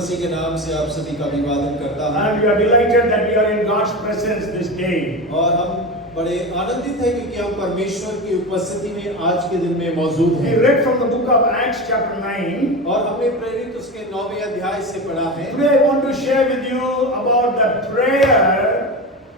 मसीह के नाम से आप सभी का अभिवादन करता हूँ। And we are delighted that we are in God's presence this day. और हम बड़े आनंदित हैं क्योंकि हम परमेश्वर की उपस्थिति में आज के दिन में मौजूद We हैं। read from the book of Acts chapter 9. और हमने प्रेरित उसके 9वें अध्याय से पढ़ा है। Today I want to share with you about the prayer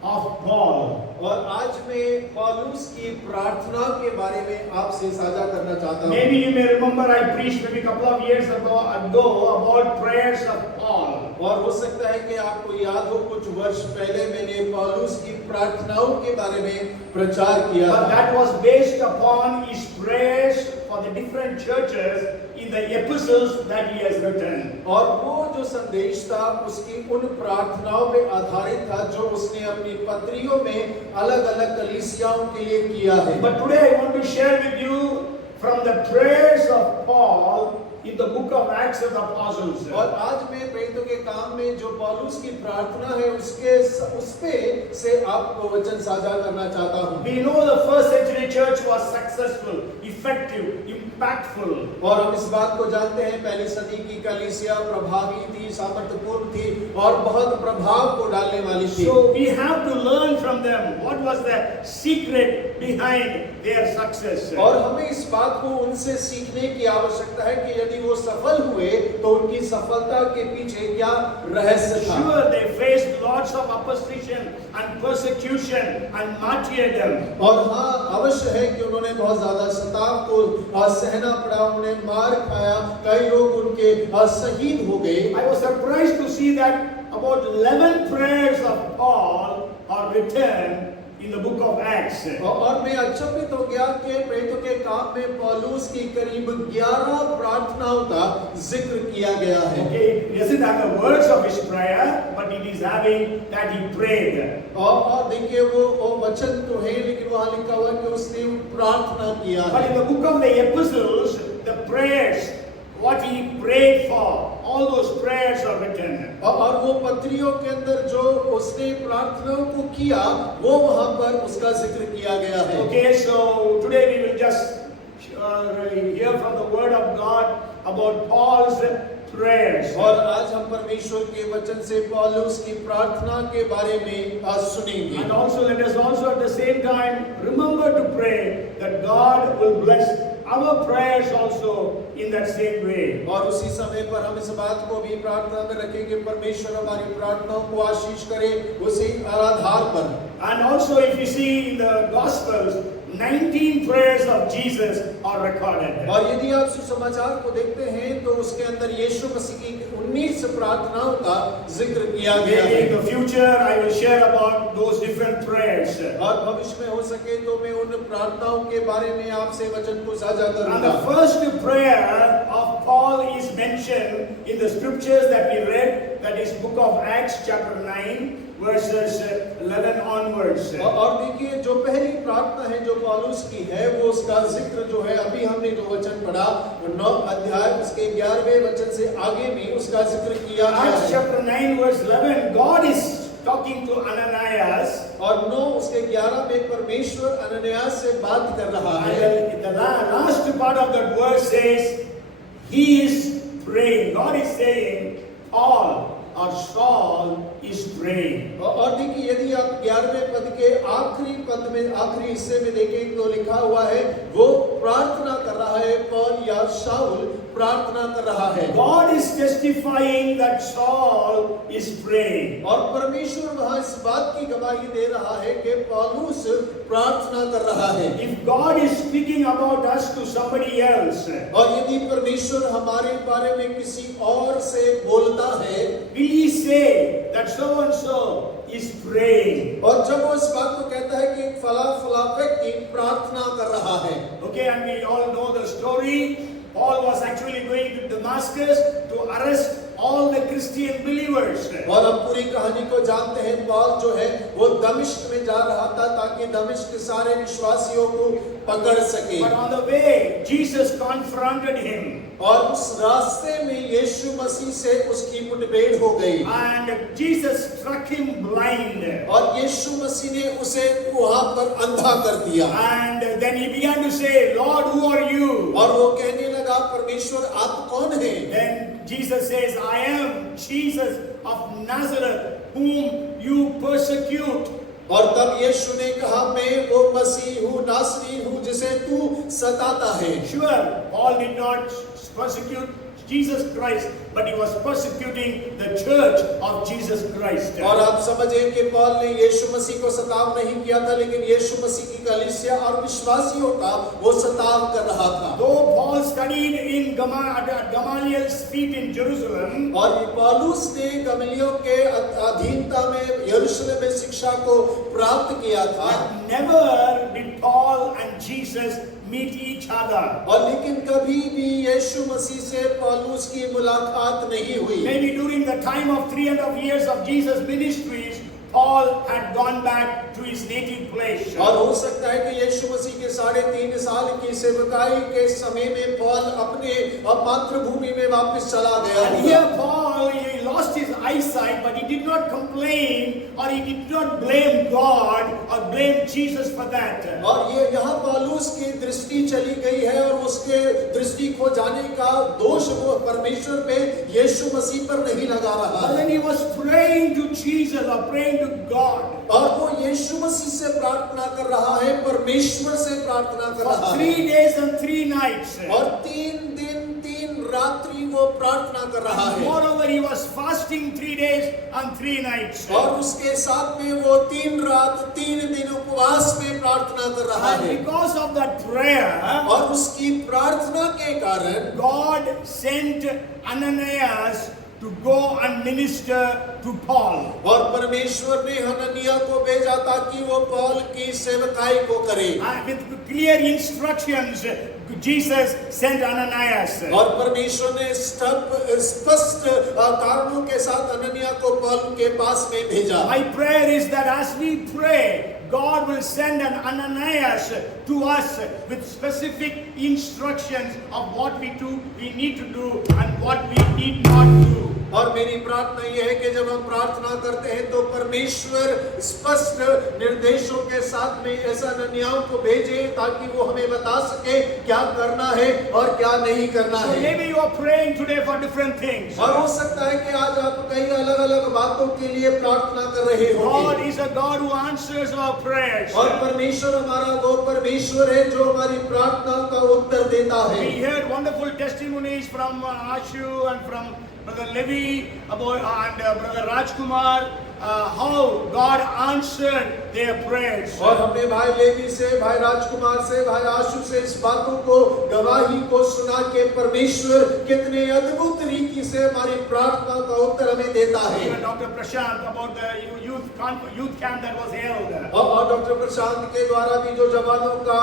of Paul. और आज मैं पौलुस की प्रार्थना के बारे में आपसे साझा करना चाहता हूँ। Maybe you may remember I preached maybe a couple of years ago about prayers of Paul. और हो सकता है कि आपको याद हो कुछ वर्ष पहले मैंने पौलुस की प्रार्थनाओं के बारे में प्रचार किया But था। that was based upon his prayers for the different churches in the epistles that he has written. और वो जो संदेश था उसकी उन प्रार्थनाओं पे आधारित था जो उसने अपनी पत्रियों में अलग-अलग कलीसियाओं के लिए किया है। But today I want to share with you from the prayers of Paul in the book of Acts of the Apostles. और आज मैं प्रेरितों के काम में जो पौलुस की प्रार्थना है उसपे से आपको वचन साझा करना चाहता हूँ। We know the first century church was successful, effective, impactful. और हम इस बात को जानते हैं पहली सदी की कलीसिया प्रभावी थी, सामर्थ्यपूर्ण थी और बहुत प्रभाव को डालने वाली थी। So we have to learn from them what was the secret behind their success. और हमें इस बात को उनसे सीखने की आवश्यकता है कि यदि वो सफल हुए तो उनकी सफलता के पीछे क्या रहस्य था। Sure, they faced lots of opposition and persecution and martyrdom. और हाँ अवश्य है कि उन्होंने बहुत ज्यादा सताव को सहना पड़ा, उन्हें मार खाया, कई लोग उनके शहीद हो गए। I was surprised to see that about 11 prayers of Paul are written in the book of Acts. और मैं अचंभित हो गया कि प्रेरितों के काम में पौलुस की करीब 11 प्रार्थनाओं का जिक्र किया गया है। Okay, it doesn't have the words of his prayer, but it is having that he prayed. और देखिए वो वचन तो है लेकिन वहाँ लिखा हुआ है कि उसने प्रार्थना किया But है। in the book of the epistles, the prayers, what he prayed for, all those prayers are written. और वो पत्रियों के अंदर जो उसने प्रार्थनाओं को किया वो वहाँ पर उसका जिक्र किया गया है। Okay, so today we will just hear from the word of God about Paul's prayers. और आज हम परमेश्वर के वचन से पौलुस की प्रार्थना के बारे में सुनेंगे। And also let us also at the same time remember to pray that God will bless our prayers also in that same way. और उसी समय पर हम इस बात को भी प्रार्थना में रखें कि परमेश्वर हमारी प्रार्थनाओं को आशीष करे उसी आधार पर। And also if you see in the Gospels, 19 prayers of Jesus are recorded. और यदि आप सुसमाचार को देखते हैं तो उसके अंदर यीशु मसीह की 19 प्रार्थनाओं का जिक्र किया गया है। Maybe in the future I will share about those different prayers. और भविष्य में हो सके तो मैं उन प्रार्थनाओं के बारे में आपसे वचन को साझा And करूंगा। the first prayer of Paul is mentioned in the scriptures that we read, that is book of Acts chapter 9 verses 11 onwards. और देखिए जो पहली प्रार्थना है जो पौलुस की है वो उसका जिक्र जो है अभी हमने जो वचन पढ़ा 9 अध्याय उसके 11वें वचन से आगे भी उसका जिक्र किया गया Acts है। chapter 9 verse 11, God is talking to Ananias. और 9 उसके 11 में परमेश्वर अननियास से बात कर रहा है। And the last part of that verse says, he is praying. God is saying, Paul or Saul is praying. और देखिए यदि आप 11वें पद के आखिरी पद में आखिरी हिस्से में देखें तो लिखा हुआ है वो प्रार्थना कर रहा है, पौल या शाऊल प्रार्थना कर रहा है। God is testifying that Saul is praying. और परमेश्वर वहाँ इस बात की गवाही दे रहा है कि पौलुस प्रार्थना कर रहा है। If God is speaking about us to somebody else, और यदि परमेश्वर हमारे बारे में किसी और से बोलता है, will he say that so and so is praying? और जब वो इस बात को कहता है कि फला फला व्यक्ति प्रार्थना कर रहा है। Okay, and we all know the story. Paul was actually going to Damascus to arrest all the Christian believers. और हम पूरी कहानी को जानते हैं, पौल जो है वो दमिश्क में जा रहा था ताकि दमिश्क के सारे विश्वासियों को पकड़ सके। But on the way, Jesus confronted him. और उस रास्ते में यीशु मसीह से उसकी मुठभेड़ हो गई। And Jesus struck him blind. और यीशु मसीह ने उसे वहां पर अंधा कर दिया। And then he began to say, Lord, who are you? और वो कहने लगा, परमेश्वर आप कौन हैं? Then Jesus says, I am Jesus of Nazareth, whom you persecute. और तब यीशु ने कहा, मैं वो मसीह हूँ, नासरी हूँ, जिसे तू सताता है। Sure, Paul did not persecute Jesus Christ, but he was persecuting the church of Jesus Christ. और आप समझें कि पौल ने यीशु मसीह को सताव नहीं किया था, लेकिन यीशु मसीह की कलीसिया और विश्वासियों का वो सताव कर रहा था। Though Paul studied in Gamaliel's feet in Jerusalem, और पौलुस ने गमलियों के अधीनता में यरूशलेम में शिक्षा को प्राप्त किया था, never did Paul and Jesus meet each other. और लेकिन कभी भी यीशु मसीह से पौलुस की मुलाकात नहीं हुई। Maybe during the time of 3.5 years of Jesus' ministries, Paul had gone back to his native place. और हो सकता है कि यीशु मसीह के 3.5 साल की सेवकाई के समय में पौल अपने मातृभूमि में वापस चला गया। And here Paul, he lost his eyesight, but he did not complain or he did not blame God or blame Jesus for that. और ये यहाँ पौलुस की दृष्टि चली गई है और उसके दृष्टि खो जाने का दोष वो परमेश्वर पे यीशु मसीह पर नहीं लगा रहा But है। when he was praying to Jesus or praying to God, और वो यीशु मसीह से प्रार्थना कर रहा है, परमेश्वर से प्रार्थना कर रहा for है। 3 days and 3 nights. और 3 दिन 3 रात्रि वो प्रार्थना कर रहा है। Moreover, he was fasting 3 days and 3 nights. और उसके साथ में वो 3 रात 3 दिन उपवास में प्रार्थना कर रहा And है। because of that prayer, और उसकी प्रार्थना के कारण God sent Ananias to go and minister to Paul. और परमेश्वर ने हननिया को भेजा ताकि वो पौल की सेवकाई को करे। And with clear instructions, Jesus sent Ananias. और परमेश्वर ने स्पष्ट कारणों के साथ हननिया को पौल के पास में भेजा। My prayer is that as we pray, God will send an Ananias to us with specific instructions of what we need to do and what we need not do. और मेरी प्रार्थना यह है कि जब हम प्रार्थना करते हैं तो परमेश्वर स्पष्ट निर्देशों के साथ में ऐसा हननियाओं को भेजे ताकि वो हमें बता सके क्या करना है और क्या नहीं करना So है। maybe you are praying today for different things. और हो सकता है कि आज आप कई अलग-अलग बातों के लिए प्रार्थना कर रहे God होंगे। is a God who answers our prayers. और परमेश्वर हमारा वो परमेश्वर है जो हमारी प्रार्थनाओं का उत्तर देता है। We heard wonderful testimonies from Ashu and from Brother Levi and Brother Rajkumar, how God answered their prayers. और हमने भाई लेवी से, भाई राजकुमार से, भाई आशु से इस बातों को गवाही को सुना के परमेश्वर कितने अद्भुत तरीके से हमारी प्रार्थना का उत्तर हमें देता है। Even Dr. Prashant about the youth camp that was held. और डॉक्टर प्रशांत के द्वारा भी जो जवानों का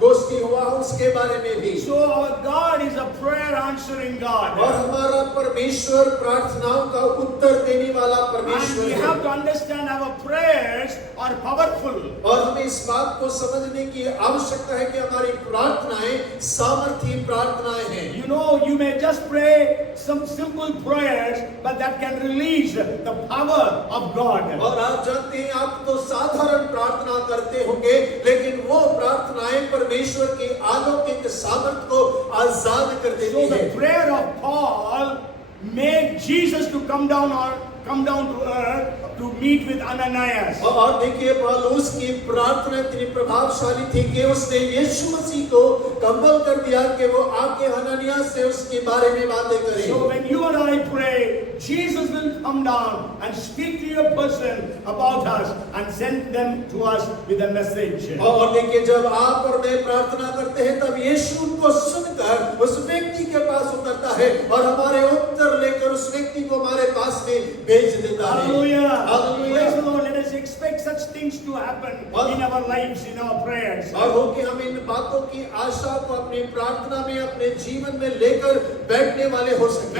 गोष्ठी हुआ उसके बारे में भी। So our God is a prayer answering God. और हमारा परमेश्वर प्रार्थनाओं का उत्तर देने वाला And परमेश्वर we है। have to understand our prayers are powerful. और हमें इस बात को समझने की आवश्यकता है कि हमारी प्रार्थनाएं सामर्थी प्रार्थनाएं हैं। You know, you may just pray some simple prayers, but that can release the power of God. और आप जानते हैं आप तो साधारण प्रार्थना करते होंगे, लेकिन वो प्रार्थनाएं परमेश्वर की अलौकिक सामर्थ को आजाद कर देती So the है। prayer of Paul made Jesus to come down to earth to meet with Ananias. और देखिए पौलुस की प्रार्थना इतनी प्रभावशाली थी कि उसने यीशु मसीह को कंबल कर दिया कि वो आके हननिया से उसके बारे में बातें करें। So when you and I pray, Jesus will come down and speak to a person about us and send them to us with a message. और देखिए जब आप और मैं प्रार्थना करते हैं तब यीशु उनको सुनकर उस व्यक्ति के पास उतरता है और हमारे उत्तर लेकर उस व्यक्ति को हमारे पास में भेज देता है। Hallelujah. Hallelujah. Praise the Lord. Let us expect such things to happen in our lives, in our prayers. और हो कि हम इन बातों की आशा को अपनी प्रार्थना में अपने जीवन में लेकर बैठने वाले हो सकें।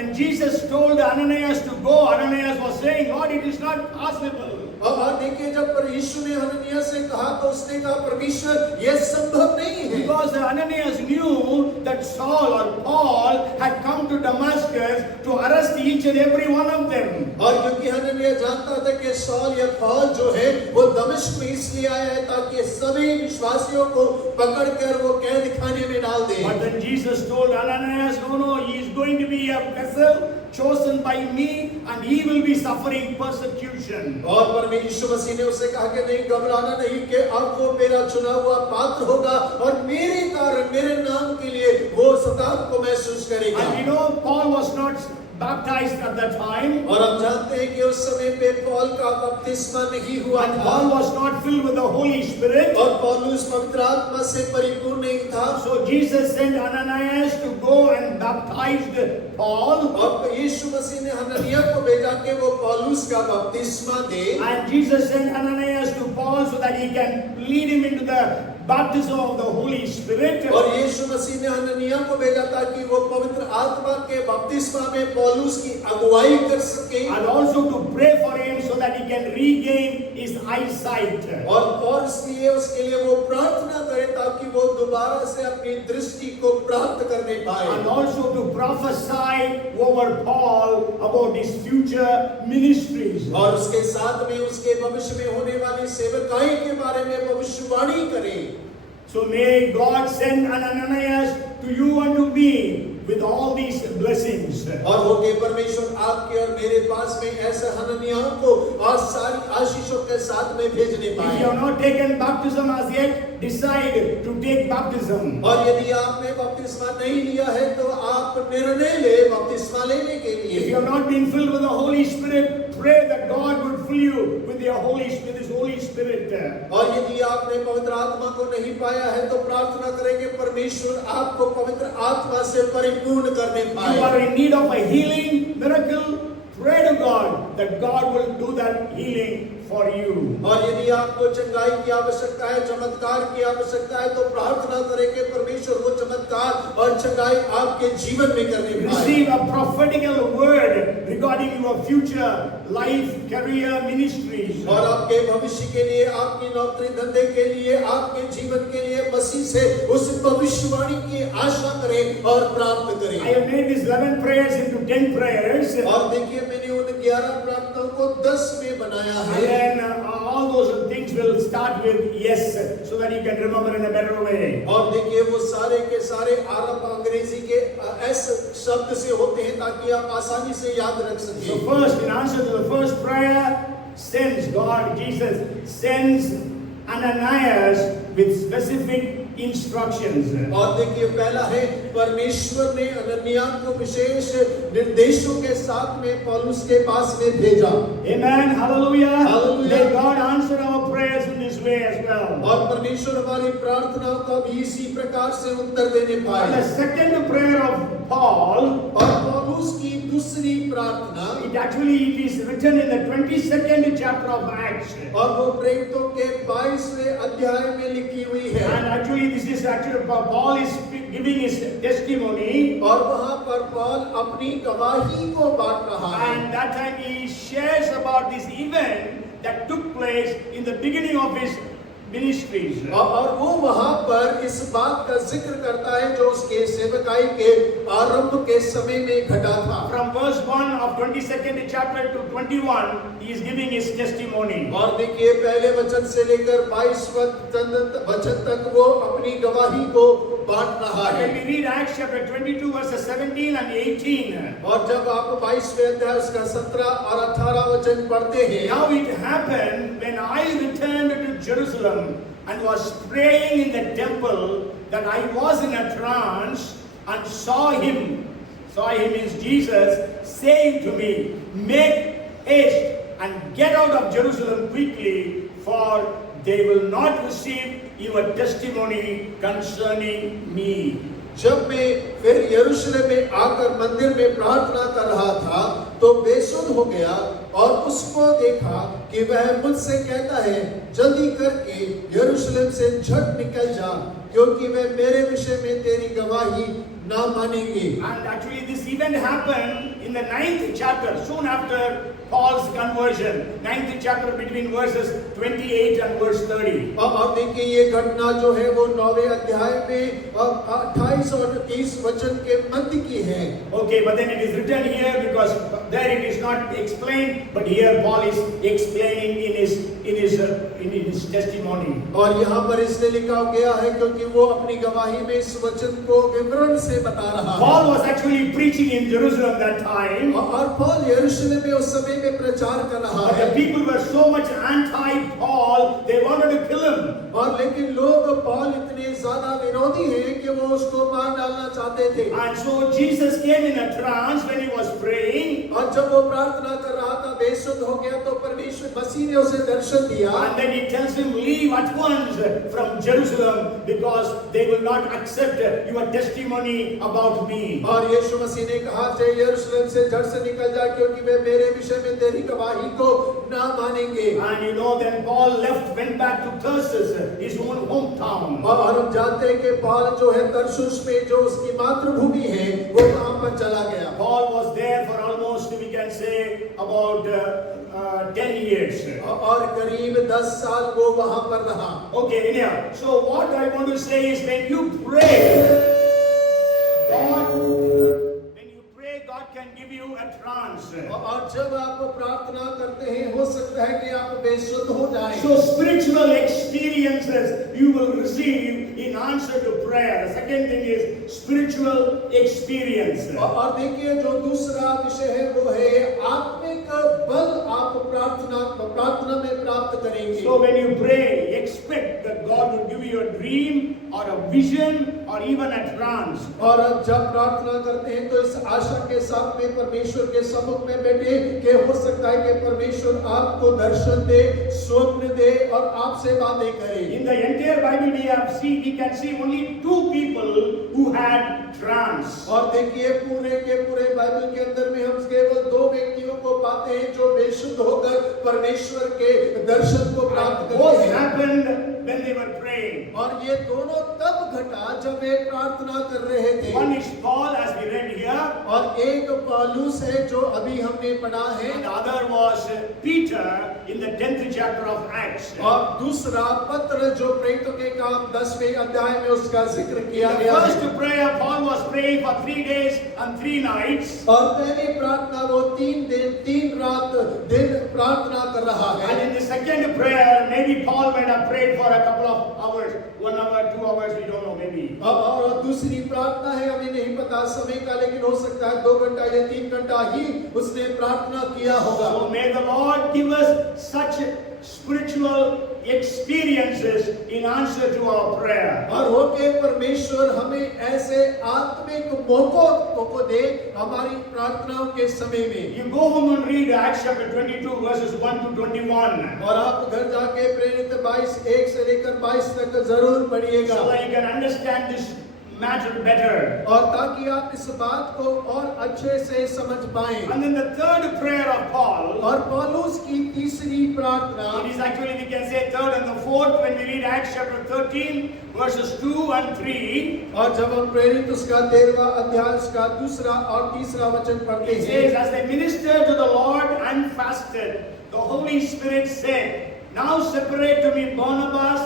When Jesus told Ananias to go, Ananias was saying, Lord, it is not possible. और देखिए जब यीशु ने हननिया से कहा तो उसने कहा परमेश्वर यह संभव नहीं है। Because Ananias knew that Saul or Paul had come to Damascus to arrest each and every one of them. और क्योंकि हननिया जानता था कि सौल या पौल जो है वो दमिश्क में इसलिए आया है ताकि सभी विश्वासियों को पकड़कर वो कैद खाने में डाल दे। But then Jesus told Ananias, no, he is going to be a vessel chosen by me and he will be suffering persecution. और परमेश्वर यीशु मसीह ने उसे कहा कि नहीं घबराना नहीं कि अब वो मेरा चुना हुआ पात्र होगा और मेरे कारण मेरे नाम के लिए वो सताव को महसूस करेगा। And we know Paul was not baptized at that time. और हम जानते हैं कि उस समय पे पौल का बपतिस्मा नहीं हुआ And था Paul was not filled with the Holy Spirit. और पौलुस पवित्र आत्मा से परिपूर्ण नहीं था। So Jesus sent Ananias to go and baptize Paul. और यीशु मसीह ने हननिया को भेजा कि वो पौलुस का बपतिस्मा दे। And Jesus sent Ananias to Paul so that he can lead him into the baptism of the Holy Spirit. और यीशु मसीह ने हननिया को भेजा ताकि वो पवित्र आत्मा के बपतिस्मा में पौलुस की अगुवाई कर सके। And also to pray for him so that he can regain his eyesight. और इसलिए उसके लिए वो प्रार्थना करे ताकि वो दोबारा से अपनी दृष्टि को प्राप्त करने पाए। And also to prophesy over Paul about his future ministries. और उसके साथ में उसके भविष्य में होने वाली सेवकाई के बारे में भविष्यवाणी करे। So may God send an Ananias to you and to me with all these blessings. और हो के परमेश्वर आपके और मेरे पास में ऐसे हननियाओं को और सारी आशीषों के साथ में भेजने If you पाए। have not taken baptism as yet, decide to take baptism. और यदि आपने बपतिस्मा नहीं लिया है तो आप निर्णय ले बपतिस्मा लेने के If लिए। you have not been filled with the Holy Spirit, pray that God would fill you with His Holy Spirit. और यदि आपने पवित्र आत्मा को नहीं पाया है तो प्रार्थना करें कि परमेश्वर आपको पवित्र आत्मा से परिपूर्ण करने You पाए। are in need of a healing miracle. Pray to God that God will do that healing for you. और यदि आपको चंगाई की आवश्यकता है, चमत्कार की आवश्यकता है तो प्रार्थना करें कि परमेश्वर वो चमत्कार और चंगाई आपके जीवन में करने पाए। Receive a prophetical word regarding your future life, career, ministries. और आपके भविष्य के लिए, आपकी नौकरी धंधे के लिए, आपके जीवन के लिए मसीह से उस भविष्यवाणी की आशा करें और प्राप्त I करें। have made these 11 prayers into 10 prayers. और देखिए मैंने उन 11 प्रार्थनाओं को 10 में बनाया है। And all those things will start with yes, so that you can remember in a better way. और देखिए वो सारे के सारे आरंभ अंग्रेजी के एस शब्द से होते हैं ताकि आप आसानी से याद रख So सकें। first, in answer to the first prayer, Jesus sends Ananias with specific instructions. और देखिए पहला है परमेश्वर ने अनन्या को विशेष निर्देशों के साथ में पौलुस के पास में भेजा। Amen. Hallelujah. Hallelujah. May God answer our prayers in this way as well. और परमेश्वर हमारी प्रार्थनाओं को भी इसी प्रकार से उत्तर देने And the पाए। second prayer of Paul, और पौलुस की दूसरी प्रार्थना it is written in the 22nd chapter of Acts. और वो प्रेरितों के 22वें अध्याय में लिखी हुई है। And actually Paul is giving his testimony. और वहाँ पर पौल अपनी गवाही को बांट रहा है। And that time he shares about this event that took place in the beginning of his ministries. और वो वहाँ पर इस बात का जिक्र करता है जो उसके सेवकाई के आरंभ के समय में घटा था। From verse 1 of 22nd chapter to 21, he is giving his testimony. और देखिए पहले वचन से लेकर 22वें वचन तक वो अपनी गवाही को बांट रहा है। When we read Acts chapter 22 verses 17 and 18, और जब आप 22वें अध्याय उसका 17 और 18 वचन पढ़ते हैं, now it happened when I returned to Jerusalem and was praying in the temple that I was in a trance and saw him is Jesus, saying to me, make haste and get out of Jerusalem quickly, for they will not receive your testimony concerning me. जब मैं फिर यरूशलेम में आकर मंदिर में प्रार्थना कर रहा था तो बेसुध हो गया और उसको देखा कि वह मुझसे कहता है जल्दी करके यरूशलेम से झट निकल जा क्योंकि वे मेरे विषय में तेरी गवाही ना मानेंगे। And actually this event happened in the 9th chapter, soon after Paul's conversion. 9th chapter between verses 28 and verse 30. और देखिए ये घटना जो है वो 9वें अध्याय में 28 और 30 वचन के मध्य की है। Okay, but then it is written here because there it is not explained, but here Paul is explaining in his testimony. और यहाँ पर इसलिए लिखा गया है क्योंकि वो अपनी गवाही में इस वचन को विवरण से बता रहा है। Paul was actually preaching in Jerusalem that time. और पौल यरूशलेम में उस समय में प्रचार कर रहा But है। the people were so much anti-Paul, they wanted to kill him. और लेकिन लोग पौल इतने ज्यादा विरोधी हैं कि वो उसको मार डालना चाहते थे। And so Jesus came in a trance when he was praying. और जब वो प्रार्थना कर रहा था बेसुध हो गया तो परमेश्वर मसीह ने उसे दर्शन दिया। And then he tells him, leave at once from Jerusalem because they will not accept your testimony about me. और यीशु मसीह ने कहा जे यरूशलेम से जड़ से निकल जा क्योंकि वे मेरे विषय में तेरी गवाही को ना मानेंगे। And you know then Paul went back to Tarsus, his own hometown. और हम जानते हैं कि पौल जो है तरसुस में जो उसकी मातृभूमि है वो वहां पर चला गया। Paul was there for almost, we can say, about 10 years. और करीब 10 साल वो वहां पर रहा। Okay, anyhow, so what I want to say is when you pray, God can give you a trance. और जब आप प्रार्थना करते हैं हो सकता है कि आप बेसुध हो जाएं। So spiritual experiences you will receive in answer to prayer. The second thing is spiritual experience. और देखिए जो दूसरा विषय है वो है आत्मिक बल आप प्रार्थना में प्राप्त करेंगे। So when you pray, expect that God will give you a dream or a vision or even a trance. और जब प्रार्थना करते हैं तो इस आशा के साथ में परमेश्वर के सम्मुख में बैठे कि हो सकता है कि परमेश्वर आपको दर्शन दे, स्वप्न दे और आपसे बातें करे। In the entire Bible we can see only 2 people who had trance. और देखिए पूरे के पूरे बाइबल के अंदर में हम केवल 2 व्यक्तियों को पाते हैं जो बेशुद्ध होकर परमेश्वर के दर्शन को प्राप्त करते What हैं। happened when they were praying? और ये दोनों तब घटा जब वे प्रार्थना कर रहे थे। One is Paul, as we read here, और एक पौलुस है जो अभी हमने पढ़ा है। and the other was Peter in the 10th chapter of Acts. और दूसरा पत्र जो प्रेरितों के काम 10वें अध्याय में उसका जिक्र किया The गया है। first prayer, Paul was praying for 3 days and 3 nights. और पहली प्रार्थना वो 3 दिन 3 रात दिन प्रार्थना कर रहा है। And in the second prayer, maybe Paul might have prayed for a couple of hours, 1 hour, 2 hours, we don't know, maybe. और दूसरी प्रार्थना है हमें नहीं पता समय का, लेकिन हो सकता है 2 घंटा या 3 घंटा ही उसने प्रार्थना किया होगा। So may the Lord give us such spiritual experiences in answer to our prayer. और होके परमेश्वर हमें ऐसे आत्मिक मौकों को दे हमारी प्रार्थनाओं के समय में। You go home and read Acts chapter 22 verses 1 to 21. और आप घर जाके प्रेरित 22:1 से लेकर 22 तक जरूर पढ़िएगा। So that you can understand this matter better. और ताकि आप इस बात को और अच्छे से समझ पाएं। And then the third prayer of Paul, और पौलुस की तीसरी प्रार्थना, it is actually we can say third and the fourth when we read Acts chapter 13 verses 2 and 3. और जब हम प्रेरित उसका 13वां अध्याय उसका दूसरा और तीसरा वचन पढ़ते It हैं। says, as they ministered to the Lord and fasted, the Holy Spirit said, now separate to me Barnabas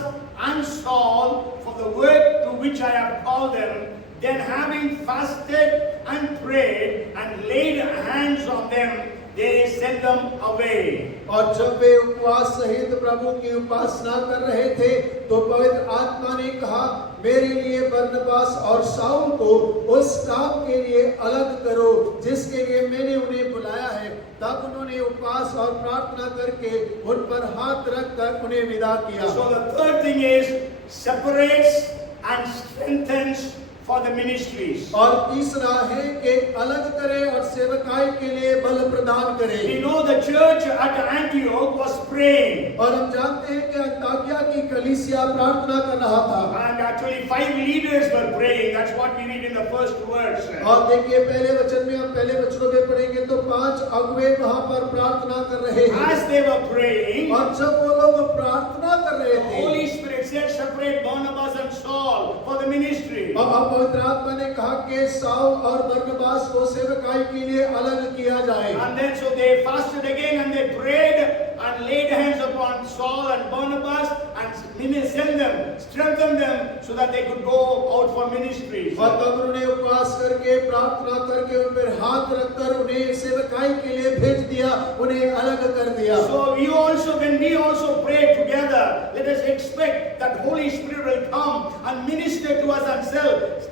and Saul for the work to which I have called them. Then having fasted and prayed and laid hands on them, they sent them away. और जब वे उपवास सहित प्रभु की उपासना कर रहे थे तो पवित्र आत्मा ने कहा मेरे लिए बरनबास और शाऊल को उस काम के लिए अलग करो जिसके लिए मैंने उन्हें बुलाया है। तब उन्होंने उपवास और प्रार्थना करके उन पर हाथ रखकर उन्हें विदा किया। So the third thing is separates and strengthens for the ministries. और तीसरा है कि अलग करे और सेवकाई के लिए बल प्रदान करे। We know the church at Antioch was praying. और हम जानते हैं कि अंताकिया की कलीसिया प्रार्थना कर रहा था। And actually 5 leaders were praying. That's what we read in the first verse. और देखिए पहले वचन में हम पहले वचनों में पढ़ेंगे तो 5 अगुवे वहां पर प्रार्थना कर रहे हैं। As they were praying, और जब वो लोग प्रार्थना कर रहे the थे Holy Spirit said, separate Barnabas and Saul for the ministry. अब पवित्र आत्मा ने कहा कि साउल और बरनबास को सेवकाई के लिए अलग किया जाए। And then so they fasted again and they prayed and laid hands upon Saul and Barnabas and send them, strengthen them so that they could go out for ministry. और तब उन्होंने उपवास करके प्रार्थना करके उन पर हाथ रखकर उन्हें सेवकाई के लिए भेज दिया, उन्हें अलग कर दिया। So we also, when we also pray together, let us expect that Holy Spirit will come and minister to us and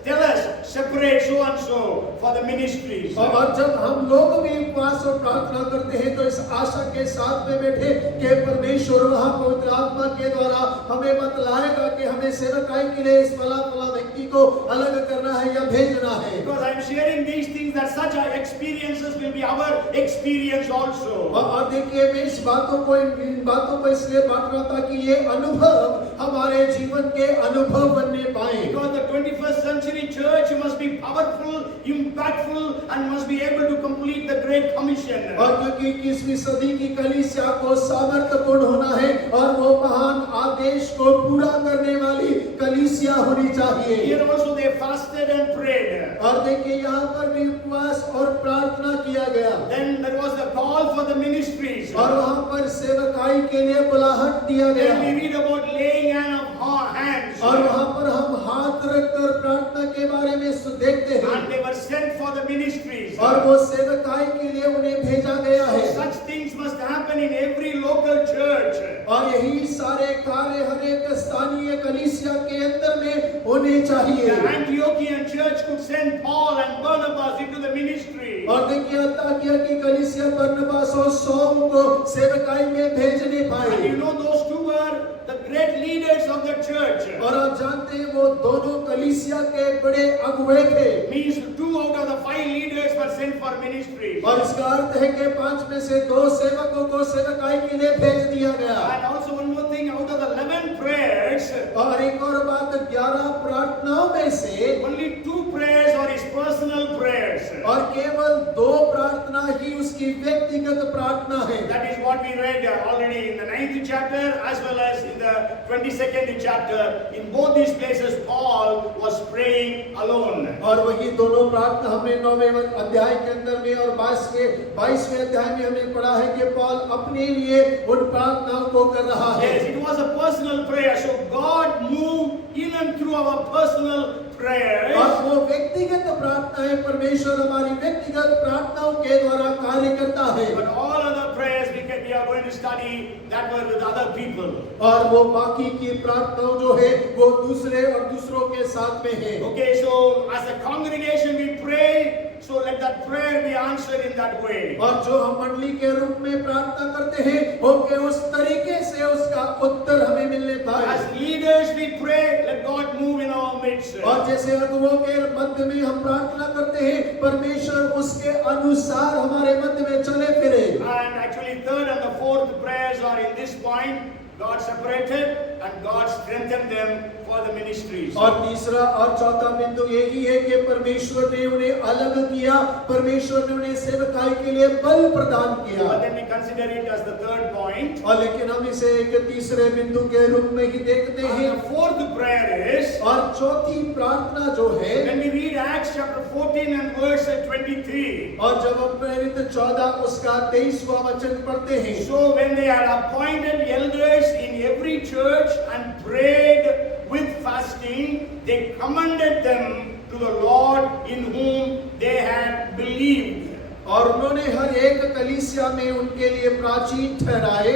tell us, separate so and so for the ministries. और जब हम लोग भी उपवास और प्रार्थना करते हैं तो इस आशा के साथ में बैठे कि परमेश्वर वहाँ पवित्र आत्मा के द्वारा हमें बतलाएगा कि हमें सेवकाई के लिए इस फला व्यक्ति को अलग करना है या भेजना है। Because I am sharing these things that such experiences will be our experience also. और देखिए मैं इन बातों को इसलिए बांट रहा था कि ये अनुभव हमारे जीवन के अनुभव बनने पाए। Because the 21st century church must be powerful, impactful and must be able to complete the Great Commission. और क्योंकि 21वीं सदी की कलीसिया को सामर्थ्यपूर्ण होना है और वो महान आदेश को पूरा करने वाली कलीसिया होनी चाहिए। Here also they fasted and prayed. और देखिए यहाँ पर भी उपवास और प्रार्थना किया गया। Then there was the call for the ministries. और वहाँ पर सेवकाई के लिए बुलाहट दिया गया। Then we read about laying on hands. और वहाँ पर हम हाथ रखकर प्रार्थना के बारे में देखते हैं। And they were sent for the ministries. और वो सेवकाई के लिए उन्हें भेजा गया है। Such things must happen in every local church. और यही सारे कार्य हर एक स्थानीय कलीसिया के अंदर में होने चाहिए। The Antiochian church could send Paul and Barnabas into the ministry. और देखिए अंताकिया की कलीसिया बरनबास और सौल को सेवकाई में भेजने पाए। And you know those two were the great leaders of the church. और आप जानते हैं वो दोनों कलीसिया के बड़े अगुवे थे। Means 2 out of the 5 leaders were sent for ministry. और इसका अर्थ है कि 5 में से 2 सेवकों को सेवकाई के लिए भेज दिया गया। And also one more thing, out of the 11 prayers, और एक और बात 11 प्रार्थनाओं में से only 2 prayers are his personal prayers. और केवल 2 प्रार्थना ही उसकी व्यक्तिगत प्रार्थना है। That is what we read already in the 9th chapter as well as in the 22nd chapter. In both these places Paul was praying alone. और वही दोनों प्रार्थना हमने 9वें अध्याय के अंदर में और 22वें अध्याय में हमने पढ़ा है कि पौल अपने लिए उन प्रार्थनाओं को कर रहा है। Yes, it was a personal prayer. So God moved in and through our personal prayers. और वो व्यक्तिगत प्रार्थनाएं परमेश्वर हमारी व्यक्तिगत प्रार्थनाओं के द्वारा कार्य करता है। But all other prayers we are going to study that were with other people. और वो बाकी की प्रार्थनाओं जो है वो दूसरे और दूसरों के साथ में है। Okay, so as a congregation we pray, so let that prayer be answered in that way. और जो हम मंडली के रूप में प्रार्थना करते हैं हो कि उस तरीके से उसका उत्तर हमें मिलने पाए। As leaders we pray, let God move in our midst. और जैसे अगुवों के मध्य में हम प्रार्थना करते हैं परमेश्वर उसके अनुसार हमारे मध्य में चले फिरे। And actually 3rd and the 4th prayers are in this point. God separated and God strengthened them for the ministries. और तीसरा और चौथा बिंदु यही है कि परमेश्वर ने उन्हें अलग किया, परमेश्वर ने उन्हें सेवकाई के लिए बल प्रदान किया। But then we consider it as the 3rd point. और लेकिन हम इसे एक तीसरे बिंदु के रूप में ही देखते हैं। And the 4th prayer is, और चौथी प्रार्थना जो है when we read Acts chapter 14 and verse 23. और जब हम प्रेरित 14 उसका 23वां वचन पढ़ते हैं। So when they had appointed elders in every church and prayed with fasting, they commended them to the Lord in whom they had believed. और उन्होंने हर एक कलीसिया में उनके लिए प्राचीन ठहराए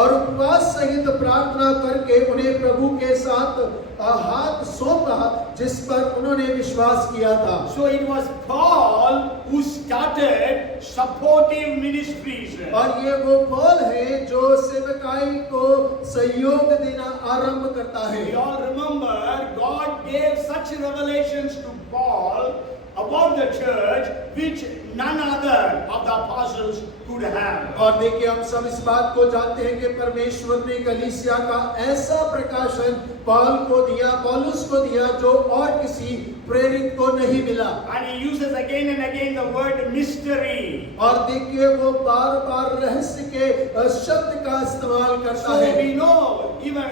और उपवास सहित प्रार्थना करके उन्हें प्रभु के साथ हाथ सौंपा जिस पर उन्होंने विश्वास किया था। So it was Paul who started supportive ministries. और ये वो पौल है जो सेवकाई को सहयोग देना आरंभ करता है। We all remember God gave such revelations to Paul about the church which none other of the apostles could have. और देखिए हम सब इस बात को जानते हैं कि परमेश्वर ने कलीसिया का ऐसा प्रकाशन पौलुस को दिया जो और किसी प्रेरित को नहीं मिला। And he uses again and again the word mystery. और देखिए वो बार बार रहस्य के शब्द का इस्तेमाल करता So है। we know even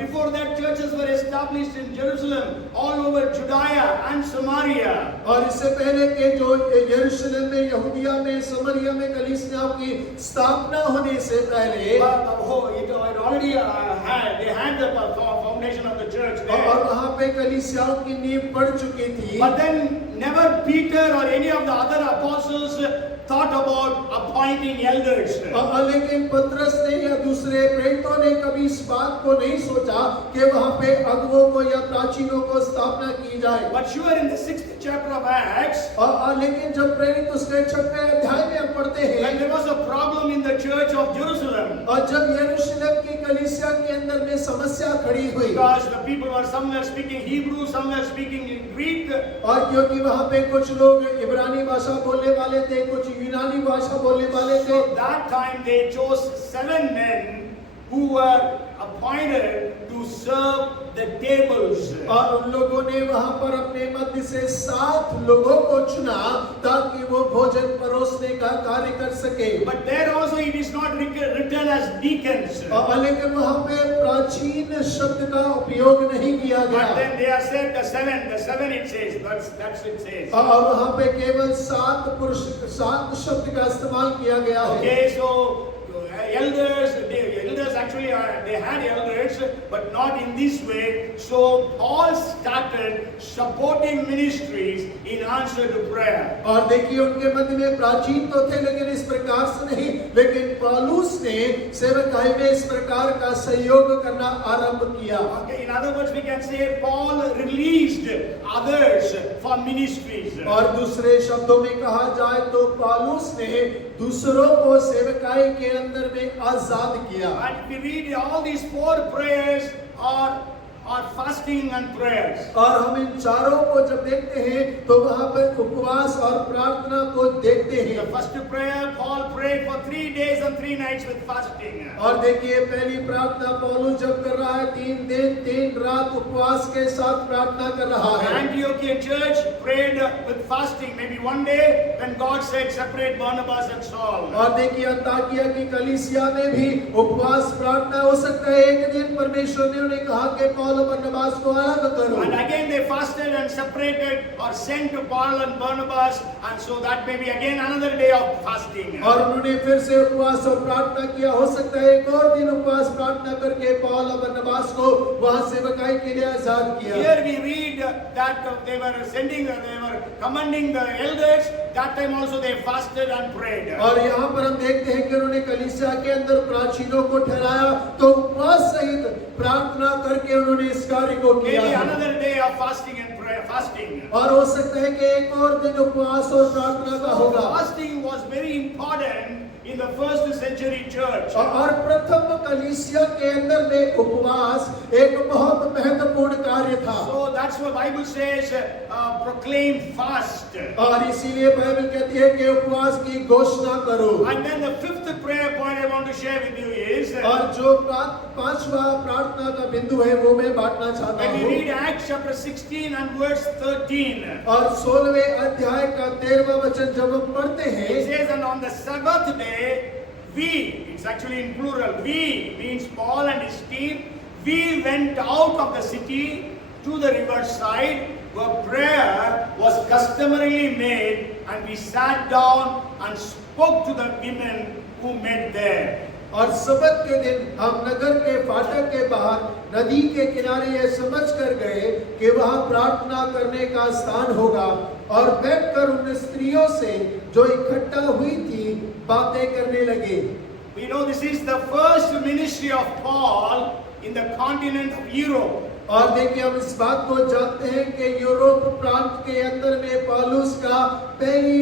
before that churches were established in Jerusalem, all over Judea and Samaria. और इससे पहले के जो यरूशलेम में, यहूदिया में, समरिया में कलीसियाओं की स्थापना होने से पहले It already they had the foundation of the church there. और वहाँ पे कलीसियाओं की नींव पड़ चुकी थी। But then never Peter or any of the other apostles thought about appointing elders. लेकिन पतरस ने या दूसरे प्रेरितों ने कभी इस बात को नहीं सोचा कि वहाँ पे अगुवों को या प्राचीनों को स्थापना की जाए। But sure, in the 6th chapter of Acts, लेकिन जब प्रेरित उसके 6वें अध्याय में हम पढ़ते हैं, when there was a problem in the church of Jerusalem, और जब यरूशलेम की कलीसिया के अंदर में समस्या खड़ी हुई, because the people were some were speaking Hebrew, some were speaking in Greek, और क्योंकि वहाँ पे कुछ लोग इब्रानी भाषा बोलने वाले थे, कुछ यूनानी भाषा बोलने वाले थे, so that time they chose 7 men who were appointed to serve the tables. और उन लोगों ने वहाँ पर अपने मध्य से 7 लोगों को चुना ताकि वो भोजन परोसने का कार्य कर सके। But there also it is not written as deacons. लेकिन वहाँ पे प्राचीन शब्द का उपयोग नहीं किया But गया। then they are said the seven it says, that's it says. और वहाँ पे केवल 7 शब्द का इस्तेमाल किया गया है। Okay, so elders actually they had elders, but not in this way. So Paul started supporting ministries in answer to prayer. और देखिए उनके मध्य में प्राचीन तो थे लेकिन इस प्रकार से नहीं, लेकिन पौलुस ने सेवकाई में इस प्रकार का सहयोग करना आरंभ किया। Okay, in other words we can say Paul released others for ministries. और दूसरे शब्दों में कहा जाए तो पौलुस ने दूसरों को सेवकाई के अंदर में आजाद किया। And we read all these 4 prayers are fasting and prayers. और हम इन चारों को जब देखते हैं तो वहाँ पर उपवास और प्रार्थना को देखते हैं। The first prayer Paul prayed for 3 days and 3 nights with fasting. और देखिए पहली प्रार्थना पौलुस जब कर रहा है 3 दिन 3 रात उपवास के साथ प्रार्थना कर रहा The है। Antiochian church prayed with fasting maybe one day when God said separate Barnabas and Saul. और देखिए अंताकिया की कलीसिया में भी उपवास प्रार्थना हो सकता है, एक दिन परमेश्वर ने उन्हें कहा कि पौल और बरनबास को अलग करो। And again they fasted and separated or sent to Paul and Barnabas, and so that may be again another day of fasting. और उन्होंने फिर से उपवास और प्रार्थना किया, हो सकता है एक और दिन उपवास प्रार्थना करके पौल और बरनबास को वहां सेवकाई के लिए आजाद किया। Here we read that they were commending the elders. That time also they fasted and prayed. और यहाँ पर हम देखते हैं कि उन्होंने कलीसिया के अंदर प्राचीनों को ठहराया तो उपवास सहित प्रार्थना करके उन्होंने इस कार्य को किया। Maybe another day of fasting and prayer, fasting. और हो सकता है कि एक और दिन उपवास और प्रार्थना का होगा। Fasting was very important in the first century church. और प्रथम कलीसिया के अंदर में उपवास एक बहुत महत्वपूर्ण कार्य था। So that's what Bible says, proclaim fast. और इसीलिए बाइबल कहती है कि उपवास की घोषणा करो। And then the 5th prayer point I want to share with you is, और जो 5वां प्रार्थना का बिंदु है वो मैं बांटना चाहता when we हूँ। read Acts chapter 16 and verse 13, और 16वें अध्याय का 13वां वचन जब हम पढ़ते हैं, it says, and on the Sabbath day, it's actually in plural, we means Paul and his team, we went out of the city to the riverside where prayer was customarily made, and we sat down and spoke to the women who met there. और सबत के दिन हम नगर के फाटक के बाहर नदी के किनारे ये समझ कर गए कि वहाँ प्रार्थना करने का स्थान होगा, और बैठकर उन स्त्रियों से जो इकट्ठा हुई थी बातें करने लगे। We know this is the first ministry of Paul in the continent of Europe. और देखिए हम इस बात को जानते हैं कि यूरोप प्रांत के अंदर में पौलुस का पहली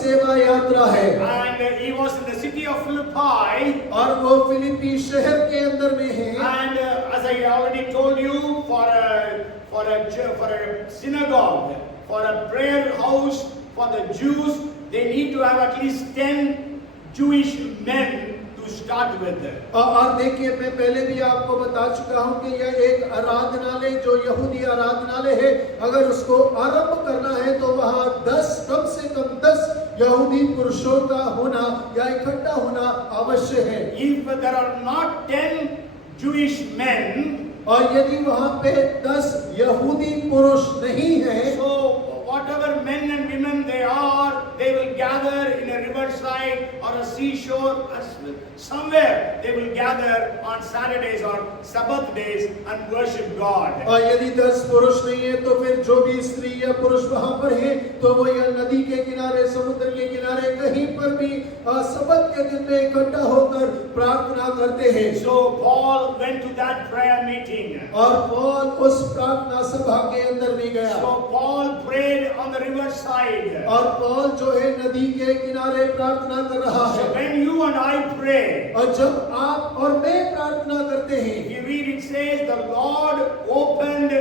सेवा यात्रा है। And he was in the city of Philippi. और वो फिलिपी शहर के अंदर में है। And as I already told you, for a synagogue, for a prayer house for the Jews, they need to have at least 10 Jewish men to start with. और देखिए, मैं पहले भी आपको बता चुका हूं कि यह एक आराधनालय जो यहूदी आराधनालय है, अगर उसको आरंभ करना है तो वहां 10 कम से कम 10 यहूदी पुरुषों का होना या इकट्ठा होना अवश्य है। If there are not 10 Jewish men, और यदि वहां पे 10 यहूदी पुरुष नहीं है, so whatever men and women they will gather in a riverside or a seashore, somewhere they will gather on Saturdays or Sabbath days and worship God. और यदि 10 पुरुष नहीं है तो फिर जो भी स्त्री या पुरुष वहां पर है तो वो या नदी के किनारे, समुद्र के किनारे, कहीं पर भी सबत के दिन में इकट्ठा होकर प्रार्थना करते हैं। So Paul went to that prayer meeting. और पौल उस प्रार्थना सभा के अंदर भी गया। So Paul prayed on the riverside. और पौल जो है नदी के किनारे प्रार्थना कर रहा है। So when you and I pray, और जब आप और मैं प्रार्थना करते हैं, if you read, it says the Lord opened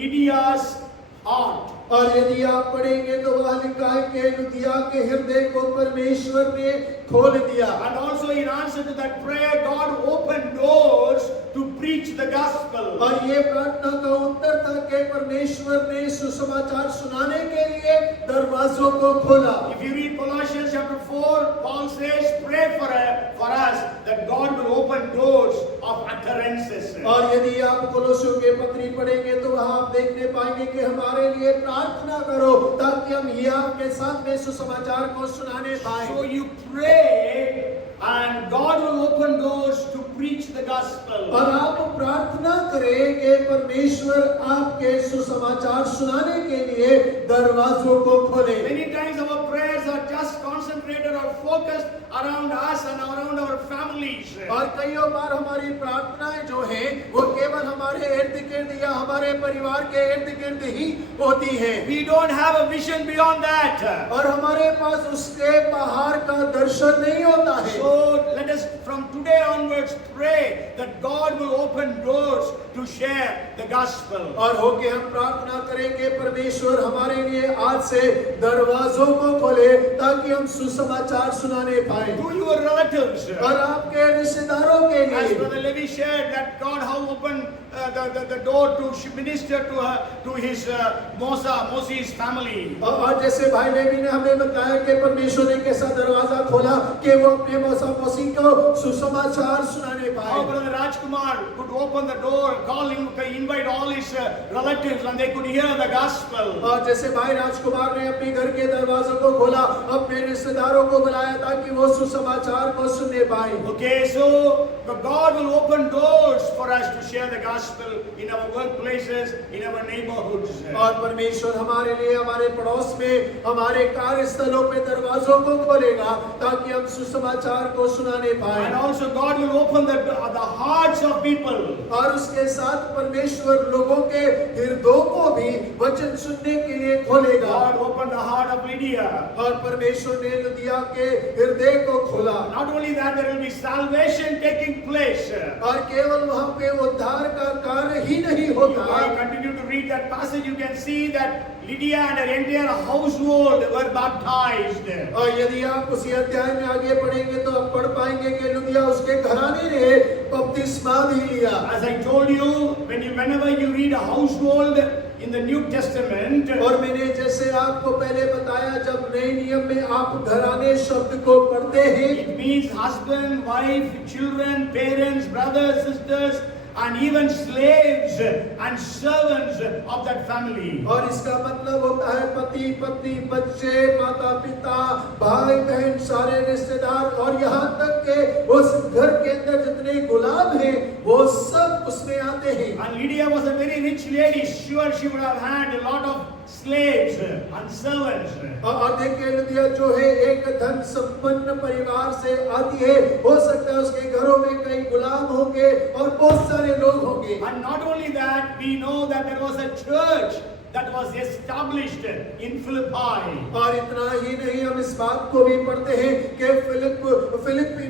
Lydia's heart. और यदि आप पढ़ेंगे तो वह लिखा है कि लुदिया के हृदय को परमेश्वर ने खोल दिया। And also in answer to that prayer, God opened doors to preach the gospel. और ये प्रार्थना का उत्तर था कि परमेश्वर ने सुसमाचार सुनाने के लिए दरवाजों को खोला। If you read Colossians chapter 4, Paul says, pray for us that God will open doors of utterances. और यदि आप कोलोसियों के पत्री पढ़ेंगे तो वहां आप देखने पाएंगे कि हमारे लिए प्रार्थना करो ताकि हम यह के साथ में सुसमाचार को सुनाने पाएं। So you pray and God will open doors to preach the gospel. और आप प्रार्थना करें कि परमेश्वर आपके सुसमाचार सुनाने के लिए दरवाजों को खोले। Many times our prayers are just concentrated or focused around us and around our families. और कई बार हमारी प्रार्थनाएं जो हैं वो केवल हमारे इर्द गिर्द या हमारे परिवार के इर्द गिर्द ही होती है। We don't have a vision beyond that. और हमारे पास उसके बाहर का दर्शन नहीं होता है। So let us from today onwards pray that God will open doors to share the gospel. और होके हम प्रार्थना करेंगे परमेश्वर हमारे लिए आज से दरवाजों को खोले ताकि हम सुसमाचार सुनाने पाएं। To your relatives. और आपके रिश्तेदारों के As लिए। Brother Levi shared that God how opened the door to minister to his Moses family. और जैसे भाई लेवी ने हमें बताया कि परमेश्वर ने कैसा दरवाजा खोला कि वो अपने मसीह को सुसमाचार सुनाने पाए। How Brother Rajkumar could open the door, call him, invite all his relatives, and they could hear the gospel. और जैसे भाई राजकुमार ने अपने घर के दरवाजों को खोला, अपने रिश्तेदारों को बुलाया ताकि वो सुसमाचार को सुनने पाए। Okay, so God will open doors for us to share the gospel in our workplaces, in our neighborhoods. और परमेश्वर हमारे लिए हमारे पड़ोस में, हमारे कार्यस्थलों पे दरवाजों को खोलेगा ताकि हम सुसमाचार को सुनाने पाएं। And also God will open the hearts of people. और उसके साथ परमेश्वर लोगों के हृदयों को भी वचन सुनने के लिए खोलेगा। God opened the heart of Lydia. और परमेश्वर ने लुदिया के हृदय को खोला। Not only that, there will be salvation taking place. और केवल वहाँ पे उद्धार का कार्य ही नहीं होता। If you continue to read that passage, you can see that Lydia and her entire household were baptized. और यदि आप उसी अध्याय में आगे पढ़ेंगे तो आप पढ़ पाएंगे कि लुदिया उसके घराने ने बपतिस्मा भी लिया। As I told you, whenever you read a household in the New Testament, और मैंने जैसे आपको पहले बताया जब नए नियम में आप घराने शब्द को पढ़ते हैं, it means husband, wife, children, parents, brothers, sisters, and even slaves and servants of that family. और इसका मतलब होता है पति पत्नी, बच्चे, माता पिता, भाई बहन, सारे रिश्तेदार और यहाँ तक के उस घर के अंदर जितने गुलाम हैं वो सब उसमें आते हैं। And Lydia was a very rich lady. Sure, she would have had a lot of slaves and servants. और देखिए लुदिया जो है एक धन संपन्न परिवार से आती है, हो सकता है उसके घरों में कई गुलाम होंगे और बहुत सारे लोग होंगे। And not only that, we know that there was a church that was established in Philippi. और इतना ही नहीं, हम इस बात को भी पढ़ते हैं कि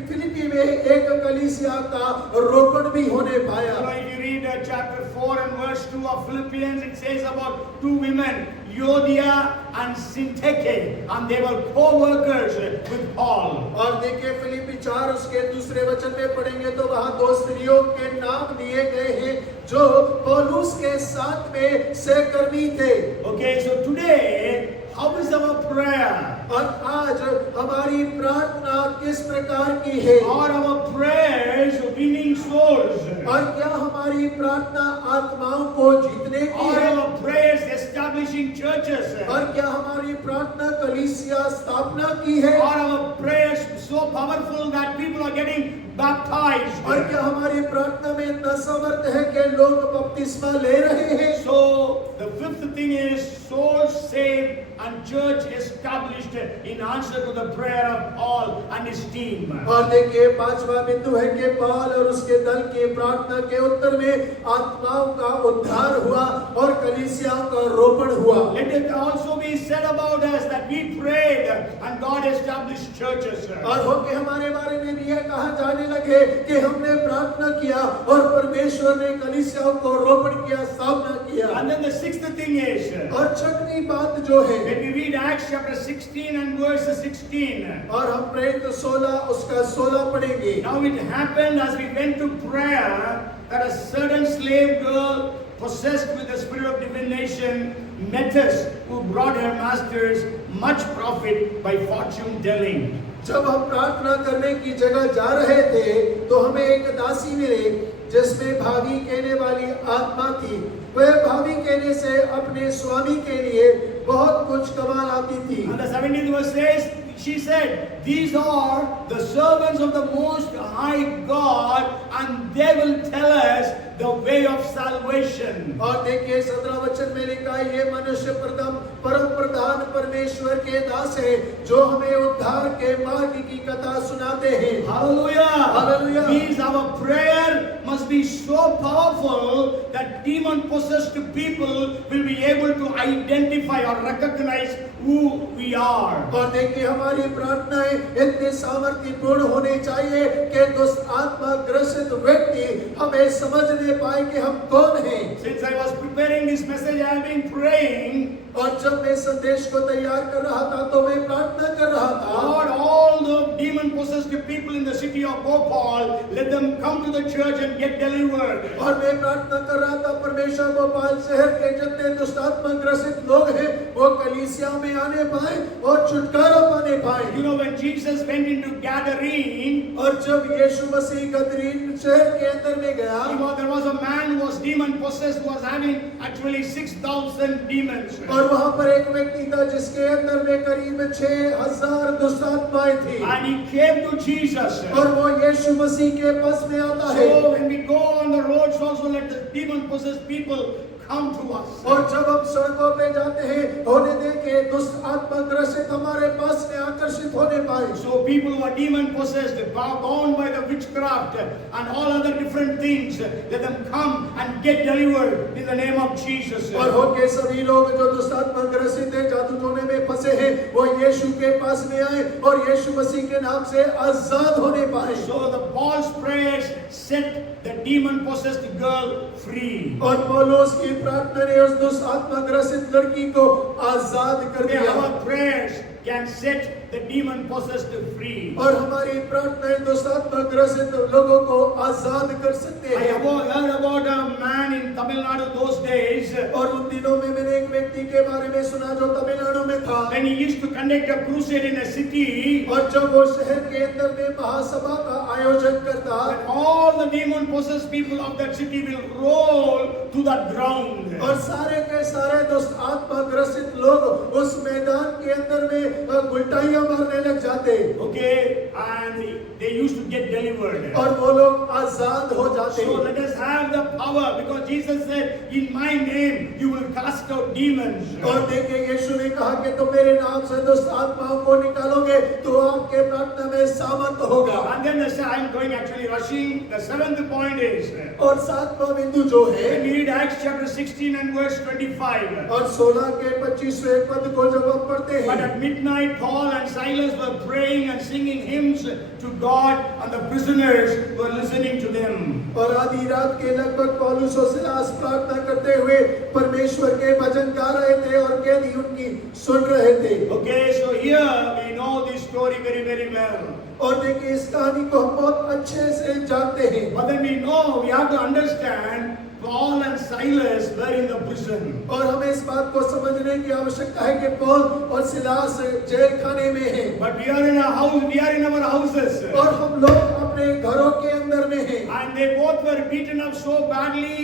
फिलिपी में एक कलीसिया का रोपण भी होने पाया। So if you read at chapter 4 and verse 2 of Philippians, it says about two women, Euodia and Syntyche, and they were co-workers with Paul. और देखिए फिलिप्पी 4 उसके दूसरे वचन में पढ़ेंगे तो वहां दो स्त्रियों के नाम दिए गए हैं जो पौलुस के साथ में सहकर्मी थे. Okay, so today, how is our prayer? और आज हमारी प्रार्थना किस प्रकार की है? Are our prayers winning souls? और क्या हमारी प्रार्थना आत्माओं को जीतने की Are है? our prayers establishing churches? और क्या हमारी प्रार्थना कलीसिया स्थापना की है? Are our prayers so powerful that people are getting baptized? और क्या हमारी प्रार्थना में इतना समर्थ है कि लोग बपतिस्मा ले रहे हैं? So the fifth thing is souls saved and church established in answer to the prayer of Paul and his team. और देखिए पांचवा बिंदु है कि पौल और उसके दल की प्रार्थना के उत्तर में आत्माओं का उद्धार हुआ और कलीसियाओं का रोपण हुआ. Let it also be said about us that we prayed and God established churches. और हो के हमारे बारे में भी यह कहा जाने लगे कि हमने प्रार्थना किया और परमेश्वर ने कलीसियाओं को रोपण किया, स्थापना किया. And then the sixth thing is, और छठवीं बात जो है, when we read Acts chapter 16 and verse 16. और हम प्रेरित 16 उसका 16 पढ़ेंगे. Now it happened as we went to prayer that a certain slave girl possessed with the spirit of divination met us, who brought her masters much profit by fortune telling. जब हम प्रार्थना करने की जगह जा रहे थे तो हमें एक दासी मिले जिसमें भावी कहने वाली आत्मा थी. वह भावी कहने से अपने स्वामी के लिए बहुत कुछ कमा लाती थी. And the 17th verse says, she said, these are the servants of the Most High God, and they will tell us the way of salvation. और देखिए 17 वचन में लिखा है, ये मनुष्य परम प्रधान परमेश्वर के दास है जो हमें उद्धार के मार्ग की कथा सुनाते हैं. Hallelujah! Hallelujah! Means our prayer must be so powerful that demon-possessed people will be able to identify or recognize who we are. और देखिए हमारी प्रार्थनाएं इतने सामर्थ्यपूर्ण होने चाहिए कि दुष्ट आत्मा ग्रसित व्यक्ति हमें समझने पाए कि हम कौन हैं. Since I was preparing this message, I have been praying, और जब मैं संदेश को तैयार कर रहा था तो मैं प्रार्थना कर रहा था, Lord, all the demon-possessed people in the city of Bhopal, let them come to the church and get delivered. और मैं प्रार्थना कर रहा था परमेश्वर भोपाल शहर के जितने दुष्ट आत्मा ग्रसित लोग हैं वो कलीसिया में आने पाए और छुटकारा पाने पाए. You know, when Jesus went into Gadarene, और जब यीशु मसीह गदरीन शहर के अंदर में गया, there was a man who was demon-possessed, who was having actually 6,000 demons. और वहां पर एक व्यक्ति था जिसके अंदर में करीब 6,000 दुष्ट आत्माएं थी. And he came to Jesus. और वो यीशु मसीह के पास में आता है. So when we go on the roads, also let the demon-possessed people come to us. और जब हम सड़कों पे जाते हैं होने दें कि दुष्ट आत्मा ग्रसित हमारे पास में आकर्षित होने पाए. So people who are demon-possessed, bound by the witchcraft and all other different things, let them come and get delivered in the name of Jesus. और होके सभी लोग जो दुष्ट आत्मा ग्रसित हैं, जादू टोने में फंसे हैं, वो यीशु के पास में आए और यीशु मसीह के नाम से आजाद होने पाए. So the Paul's prayers set the demon-possessed girl free. और पौलुस की प्रार्थना ने उस दुष्ट आत्मा ग्रसित लड़की को आजाद कर दिया. Our prayers can set the demon-possessed free. और हमारी प्रार्थनाएं दुष्ट आत्मा ग्रसित लोगों को आजाद कर सकते I हैं. heard about a man in Tamil Nadu those days. और उन दिनों में मैंने एक व्यक्ति के बारे में सुना जो तमिलनाडु में था. When he used to conduct a crusade in a city, और जब वो शहर के अंदर में महासभा का आयोजन करता, all the demon-possessed people of that city will roll to that ground. और सारे के सारे दुष्ट आत्मा ग्रसित लोग उस मैदान के अंदर में उल्टाइयां मारने लग जाते. Okay, and they used to get delivered. और वो लोग आजाद हो जाते. So let us have the power, because Jesus said, in my name you will cast out demons. और देखिए यीशु ने कहा कि तुम मेरे नाम से दुष्ट आत्माओं को निकालोगे तो आपके प्रार्थना में सामर्थ होगा. And then I am going actually rushing. The seventh point is, और सातवां बिंदु जो है, when we read Acts chapter 16 and verse 25. और 16 के 25वें पद को जब हम पढ़ते But हैं, at midnight, Paul and Silas were praying and singing hymns to God, and the prisoners were listening to them. और आधी रात के लगभग पौलुस और सिलास प्रार्थना करते हुए परमेश्वर के भजन गा रहे थे और कैदी उनकी सुन रहे थे। Okay, so here we know this story very, very well. और देखिए इस कहानी को हम बहुत अच्छे से जानते हैं। But then we know, we have to understand, Paul and Silas were in the prison. और हमें इस बात को समझने की आवश्यकता है कि पौल और सिलास जेल खाने में हैं। But we are in a house, we are in our houses. और हम लोग अपने घरों के अंदर में हैं। And they both were beaten up so badly,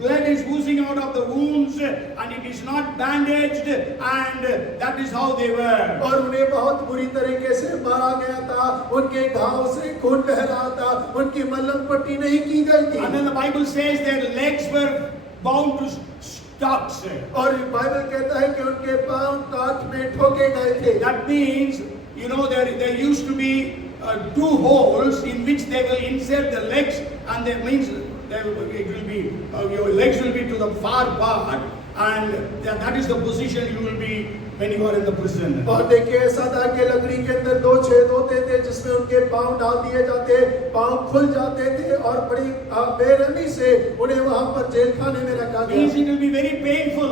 blood is oozing out of the wounds, and it is not bandaged, and that is how they were. और उन्हें बहुत बुरी तरीके से मारा गया था, उनके घाव से खून बह रहा था, उनकी मलहम पट्टी नहीं की गई थी। And then the Bible says their legs were bound to stocks. और बाइबल कहता है कि उनके पांव काठ में ठोके गए थे। That means, you know, there used to be two holes in which they will insert the legs, and that means it will be your legs will be to the far part, and that is the position you will be when you are in the prison. और देखिए ऐसा था कि लकड़ी के अंदर दो छेद होते थे जिसमें उनके पांव डाल दिए जाते, पांव खुल जाते थे और बड़ी बेरहमी से उन्हें वहां पर जेल खाने में रखा गया। Means it will be very painful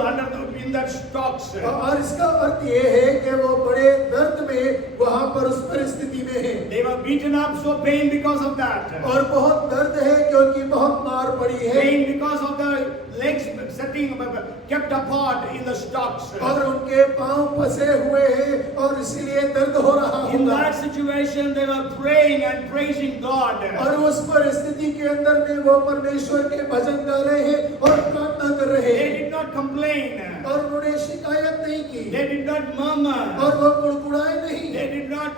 in that stocks. और इसका अर्थ ये है कि वो बड़े दर्द में वहां पर उस परिस्थिति में हैं। They were beaten up, so pain because of that. और बहुत दर्द है क्योंकि बहुत मार पड़ी है। Pain because of the legs kept apart in the stocks. और उनके पांव फंसे हुए हैं और इसीलिए दर्द हो रहा In होगा। that situation, they were praying and praising God. और उस परिस्थिति के अंदर में वो परमेश्वर के भजन गा रहे हैं और प्रार्थना कर रहे They हैं। did not complain. और उन्होंने शिकायत नहीं की They did not murmur. और वो कुड़कुड़ाए नहीं They did not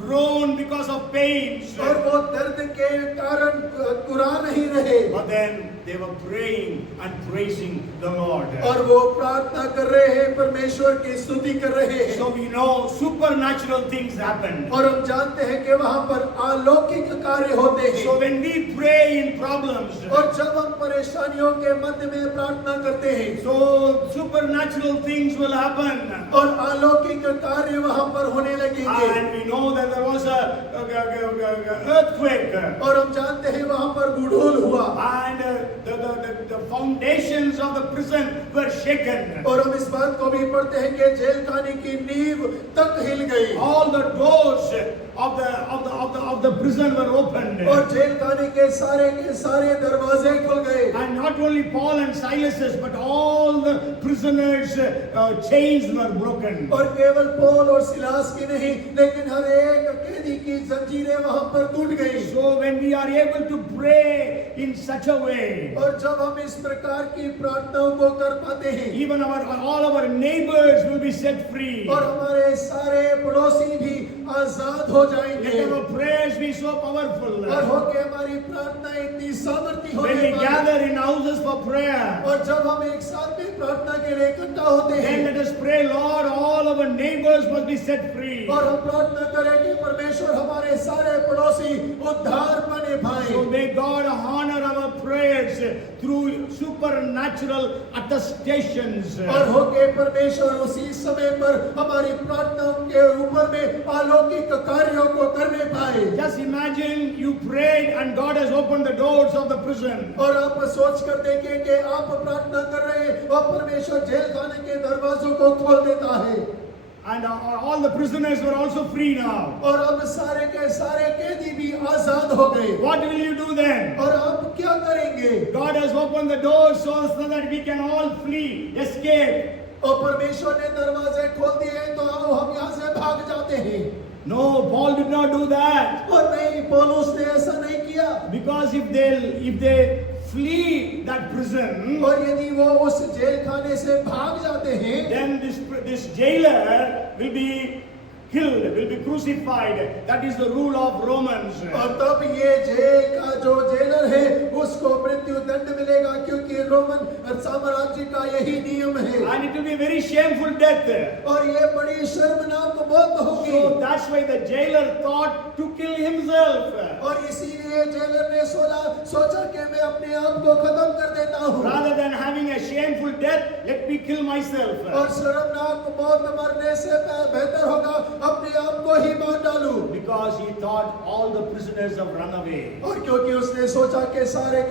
groan because of pains. और वो दर्द के कारण कुरा नहीं रहे। But then they were praying and praising the Lord. और वो प्रार्थना कर रहे हैं, परमेश्वर की स्तुति कर रहे हैं। So we know supernatural things happen. और हम जानते हैं कि वहाँ पर अलौकिक कार्य होते हैं। So when we pray in problems, और जब हम परेशानियों के मध्य में प्रार्थना करते हैं, so supernatural things will happen. और अलौकिक कार्य वहाँ पर होने लगेंगे। And we know that there was a earthquake. और हम जानते हैं वहाँ पर गुड़ोल हुआ। And the foundations of the prison were shaken. और हम इस बात को भी पढ़ते हैं कि जेल खाने की नींव तक हिल गई। All the doors of the prison were opened. और जेल खाने के सारे दरवाजे खुल गए। And not only Paul and Silas's, but all the prisoners' chains were broken. और केवल पौल और सिलास की नहीं, लेकिन हर एक कैदी की जंजीरें वहाँ पर टूट गई। So when we are able to pray in such a way, और जब हम इस प्रकार की प्रार्थनाओं को कर पाते हैं, even all our neighbors will be set free. और हमारे सारे पड़ोसी भी आजाद हो जाएंगे। Let our prayers be so powerful. और हो के हमारी प्रार्थना इतनी सामर्थ्य When होने we पाए। gather in houses for prayer, और जब हम एक साथ में प्रार्थना के लिए इकट्ठा होते then हैं, let us pray, Lord, all our neighbors must be set free. और हम प्रार्थना करें कि परमेश्वर हमारे सारे पड़ोसी उद्धार पाने पाए। So may God honor our prayers through supernatural attestations. और हो के परमेश्वर उसी समय पर हमारी प्रार्थनाओं के ऊपर में अलौकिक कार्यों को करने पाए। Just imagine you prayed and God has opened the doors of the prison. और आप सोच कर देखें कि आप प्रार्थना कर रहे हैं और परमेश्वर जेल खाने के दरवाजों को खोल देता है। And all the prisoners were also free now. और अब सारे के सारे कैदी भी आजाद हो गए। What will you do then? और आप क्या करेंगे? God has opened the doors so that we can all flee, escape. और परमेश्वर ने दरवाजे खोल दिए हैं तो आओ हम यहाँ से भाग जाते हैं। No, Paul did not do that. और नहीं, पौलुस ने ऐसा नहीं किया। Because if they flee that prison, और यदि वो उस जेल खाने से भाग जाते हैं, then this jailer will be killed, will be crucified. That is the rule of Romans. और तब ये जेल का जो जेलर है उसको मृत्यु दंड मिलेगा, क्योंकि रोमन साम्राज्य का यही नियम है। And it will be a very shameful death. और ये बड़ी शर्मनाक मौत होगी। So that's why the jailer thought to kill himself. और इसीलिए जेलर ने सोचा कि मैं अपने आप को खत्म कर देता हूँ। Rather than having a shameful death, let me kill myself. और शर्मनाक मौत मरने से बेहतर होगा अपने आप को ही मार डालूं। Because he thought all the prisoners have run away. और क्योंकि उसने सोचा के सारे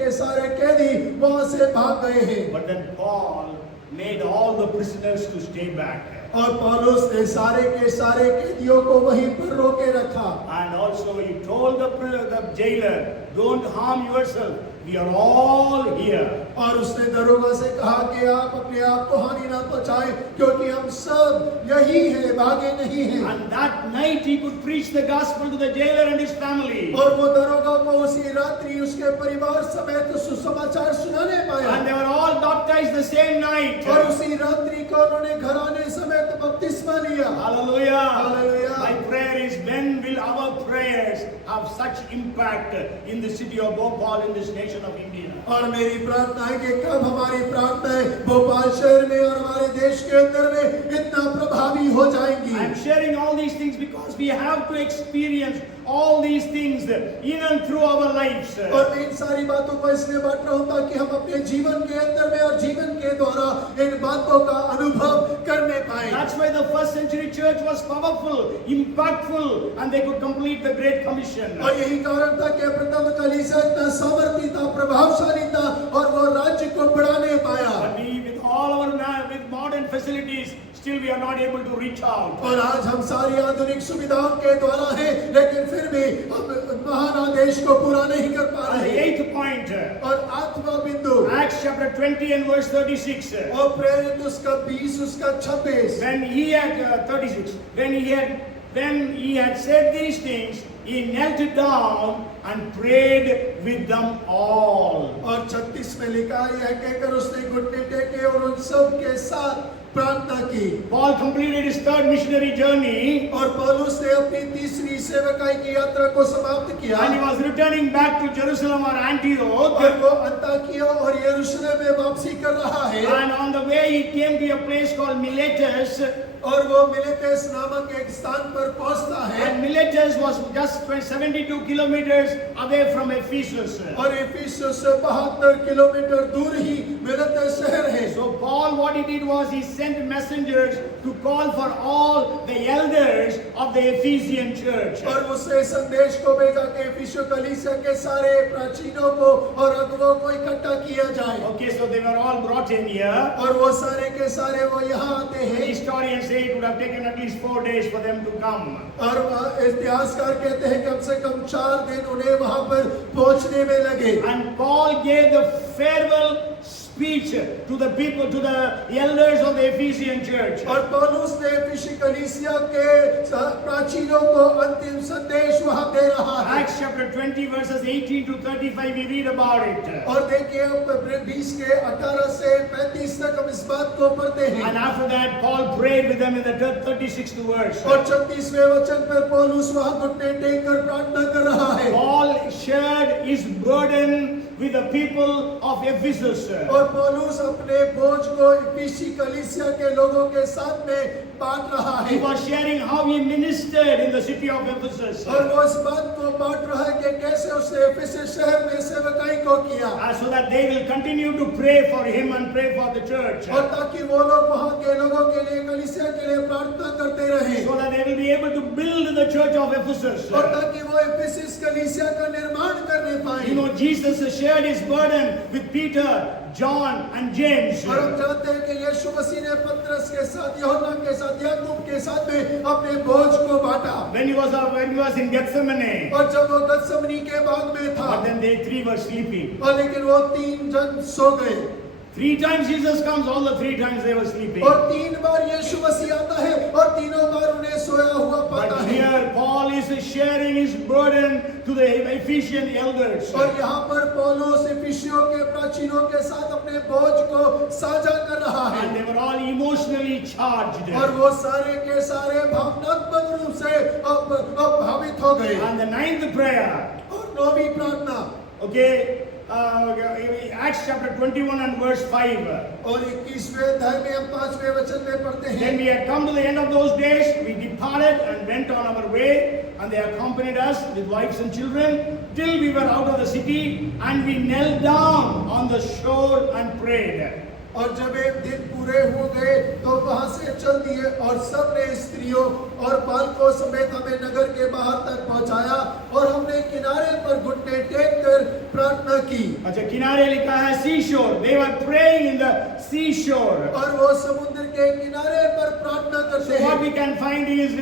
कैदी वहां से भाग गए हैं। But then Paul made all the prisoners to stay back. और पौलुस ने सारे के सारे कैदियों को वहीं पर रोके रखा। And also he told the jailer, don't harm yourself. We are all here. और उसने दरोगा से कहा कि आप अपने आप को हानि ना पहुंचाएं क्योंकि हम सब यही हैं, भागे नहीं हैं। And that night he could preach the gospel to the jailer and his family. और वो दरोगा को उसी रात्रि उसके परिवार समेत सुसमाचार सुनाने पाया। And they were all baptized the same night. और उसी रात्रि को उन्होंने घराने समेत बपतिस्मा लिया। Hallelujah. Hallelujah. My prayer is, when will our prayers have such impact in the city of Bhopal, in this nation of India? और मेरी प्रार्थना है कि कब हमारी प्रार्थनाएं भोपाल शहर में और हमारे देश के अंदर में इतना प्रभावी हो जाएंगी। I am sharing all these things because we have to experience all these things in and through our lives. और मैं इन सारी बातों को इसलिए बांट रहा हूं ताकि हम अपने जीवन के अंदर में और जीवन के द्वारा इन बातों का अनुभव करने पाएं। That's why the first century church was powerful, impactful, and they could complete the Great Commission. और यही कारण था कि प्रथम कलीसिया इतना सामर्थी था, प्रभावशाली था और वो राज्य को बढ़ाने पाया। But we, with all our with modern facilities, still we are not able to reach out. और आज हम सारी आधुनिक सुविधाओं के द्वारा हैं, लेकिन फिर भी हम महान आदेश को पूरा नहीं कर पा And the रहे। 8th point, और आठवां बिंदु Acts chapter 20 and verse 36. और प्रेरित उसका 20 उसका 26 When he had 36, when he had said these things, he knelt down and prayed with them all. और 36 में लिखा यह कहकर उसने घुटने टेके और उन सब के साथ प्रार्थना की। Paul completed his third missionary journey, और पौलुस ने अपनी तीसरी सेवकाई की यात्रा को समाप्त किया। and he was returning back to Jerusalem or Antioch. और वो अंताकिया और यरूशलेम में वापसी कर रहा है। And on the way he came to a place called Miletus. और वो मिलेतुस नामक एक स्थान पर पहुंचता है। And Miletus was just 72 kilometers away from Ephesus. और इफिसुस से 72 किलोमीटर दूर ही मिलेतुस शहर है। So Paul, what he did was he sent messengers to call for all the elders of the Ephesian church. और उसने संदेश को भेजा कि इफिसुस कलीसिया के सारे प्राचीनों को और अगुवों को इकट्ठा किया जाए। Okay, so they were all brought in here. और वो सारे के सारे वो यहाँ आते The हैं। historians say it would have taken at least 4 days for them to come. और इतिहासकार कहते हैं कम से कम 4 दिन उन्हें वहां पर पहुंचने में लगे। And Paul gave the farewell speech to the people, to the elders of the Ephesian church. और पौलुस ने इफिसी कलीसिया के प्राचीनों को अंतिम संदेश वहां दे रहा है। Acts chapter 20 verses 18 to 35 we read about it. और देखिए 20 के 18 से 35 तक हम इस बात को पढ़ते हैं। And after that Paul prayed with them in the 36th verse. और 36वें वचन पर पौलुस वहां घुटने टेक कर प्रार्थना कर रहा है। Paul shared his burden with the people of Ephesus. और पौलुस अपने बोझ को इफिसी कलीसिया के लोगों के साथ में बांट रहा है। He was sharing how he ministered in the city of Ephesus. और वो इस बात को बांट रहा है कि कैसे उसने इफिसस शहर में सेवकाई को किया। So that they will continue to pray for him and pray for the church. और ताकि वो लोग वहाँ के लोगों के लिए कलीसिया के लिए प्रार्थना करते रहे। So that they will be able to build the church of Ephesus. और ताकि वो इफिसस कलीसिया का निर्माण करने पाए। You know, Jesus shared his burden with Peter, John and James. और हम जानते हैं कि यीशु मसीह ने पतरस के साथ, यूहन्ना के साथ, याकूब के साथ में अपने बोझ को बांटा। When he was in Gethsemane. और जब वो गतसमनी के बाग में था, But then they 3 were sleeping. और लेकिन वो 3 जन सो गए। 3 times Jesus comes, all the 3 times they were sleeping. और 3 बार यीशु मसीह आता है और तीनों बार उन्हें सोया हुआ पाता But है। here Paul is sharing his burden to the Ephesian elders. और यहाँ पर पौलुस इफिसियों के प्राचीनों के साथ अपने बोझ को साझा कर रहा है। And they were all emotionally charged. और वो सारे के सारे भावनात्मक रूप से प्रभावित हो गए। And the 9th prayer. और 9वीं प्रार्थना, Okay. Acts chapter 21 and verse 5. और 21वें अध्याय में हम 5वें वचन में पढ़ते हैं। Then we had come to the end of those days, we departed and went on our way, and they accompanied us with wives and children till we were out of the city, and we knelt down on the shore and prayed. और जब एक दिन पूरे हो गए तो वहां से चल दिए और सबने स्त्रियों और बालकों समेत हमें नगर के बाहर तक पहुंचाया और हमने किनारे पर घुटने टेक कर प्रार्थना की। अच्छा, किनारे लिखा है seashore. They were praying in the seashore. और वो समुद्र के किनारे पर प्रार्थना करते So what हैं। we can find is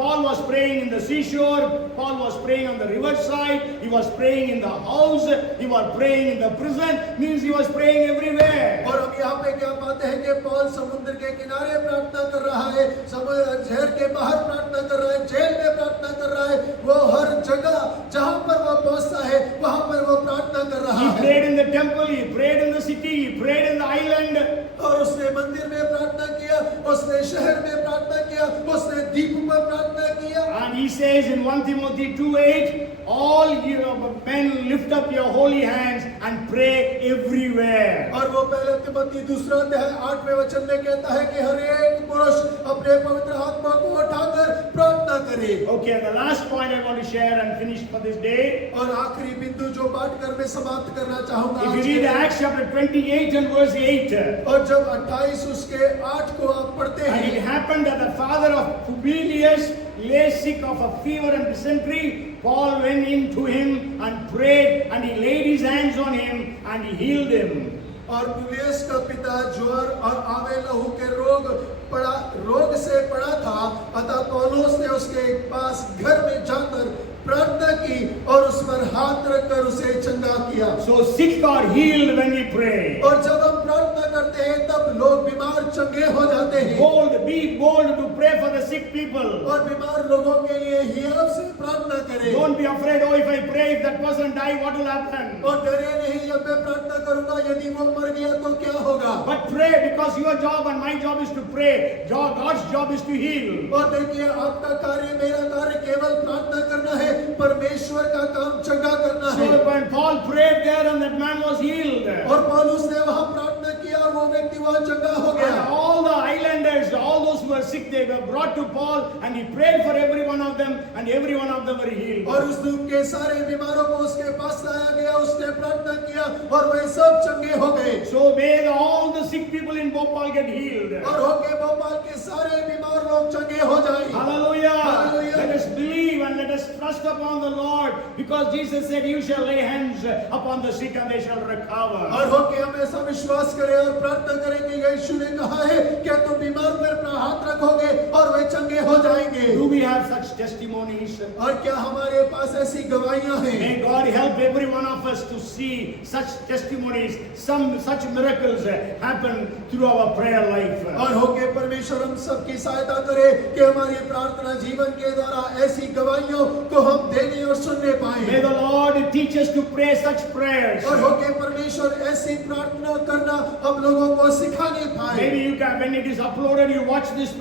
Paul was praying in the seashore. Paul was praying on the riverside. He was praying in the house. He was praying in the prison. Means he was praying everywhere. और हम यहाँ पे क्या पाते हैं कि पौल समुद्र के किनारे प्रार्थना कर रहा है, शहर के बाहर प्रार्थना कर रहा है, जेल में प्रार्थना कर रहा है। वो हर जगह जहाँ पर वो पहुँचता है वहाँ पर वो प्रार्थना कर रहा He है। prayed in the temple. He prayed in the city. He prayed in the island. और उसने मंदिर में प्रार्थना किया, उसने शहर में प्रार्थना किया, उसने द्वीप पर प्रार्थना किया। And he says in 1 Timothy 2:8, all you men lift up your holy hands and pray everywhere. और वो पहले तिमोथी 2:8 वचन में कहता है कि हर एक पुरुष अपने पवित्र हाथों को उठाकर प्रार्थना करे। Okay, the last point I want to share and finish for this day. और आखिरी बिंदु जो बांटकर मैं समाप्त करना चाहूंगा If you आज read के- Acts chapter 28 and verse 8, और जब 28 उसके 8 को आप पढ़ते and it हैं, happened that the father of Publius lay sick of a fever and dysentery. Paul went in to him and prayed, and he laid his hands on him and he healed him. और पुबलियस का पिता ज्वर और आवे लहू के रोग से पड़ा था, अतः पौलुस ने उसके पास घर में जाकर प्रार्थना की और उस पर हाथ रखकर उसे चंगा किया। So sick are healed when we pray. और जब हम प्रार्थना करते हैं तब लोग बीमार चंगे हो जाते हैं। Bold, be bold to pray for the sick people. और बीमार लोगों के लिए हिम्मत से प्रार्थना करें। Don't be afraid, oh, if I pray, if that person die, what will happen? और डरे नहीं, जब मैं प्रार्थना करूंगा यदि वो मर गया तो क्या होगा। But pray, because your job and my job is to pray. God's job is to heal. और देखिए, आपका कार्य, मेरा कार्य केवल प्रार्थना करना है, परमेश्वर का काम चंगा करना है। So when Paul prayed there and that man was healed. और पौलुस ने वहां प्रार्थना किया और वो व्यक्ति वहां चंगा हो And गया। all the islanders, all those who were sick, they were brought to Paul and he prayed for every one of them and every one of them were healed. और उस द्वीप के सारे बीमारों को उसके पास लाया गया, उसने प्रार्थना किया और वे सब चंगे हो गए। So may all the sick people in Bhopal get healed. और होके भोपाल के सारे बीमार लोग चंगे हो जाएं। Hallelujah. Hallelujah. Let us believe and let us trust upon the Lord, because Jesus said, you shall lay hands upon the sick and they shall recover. और होके हम ऐसा विश्वास करें और प्रार्थना करें कि यीशु ने कहा है कि तुम बीमार पर अपना हाथ रखोगे और वे चंगे हो जाएंगे। Do we have such testimonies? और क्या हमारे पास ऐसी गवाहियां हैं? May God help every one of us to see such testimonies, some such miracles happen through our prayer life. और होके परमेश्वर हम सबकी सहायता करे कि हमारी प्रार्थना जीवन के द्वारा ऐसी गवाहियों को हम देने और सुनने पाएं। May the Lord teach us to pray such prayers. और होके परमेश्वर ऐसी प्रार्थना करना हम लोगों को सिखाने पाए। Maybe you can, when it is uploaded, you watch this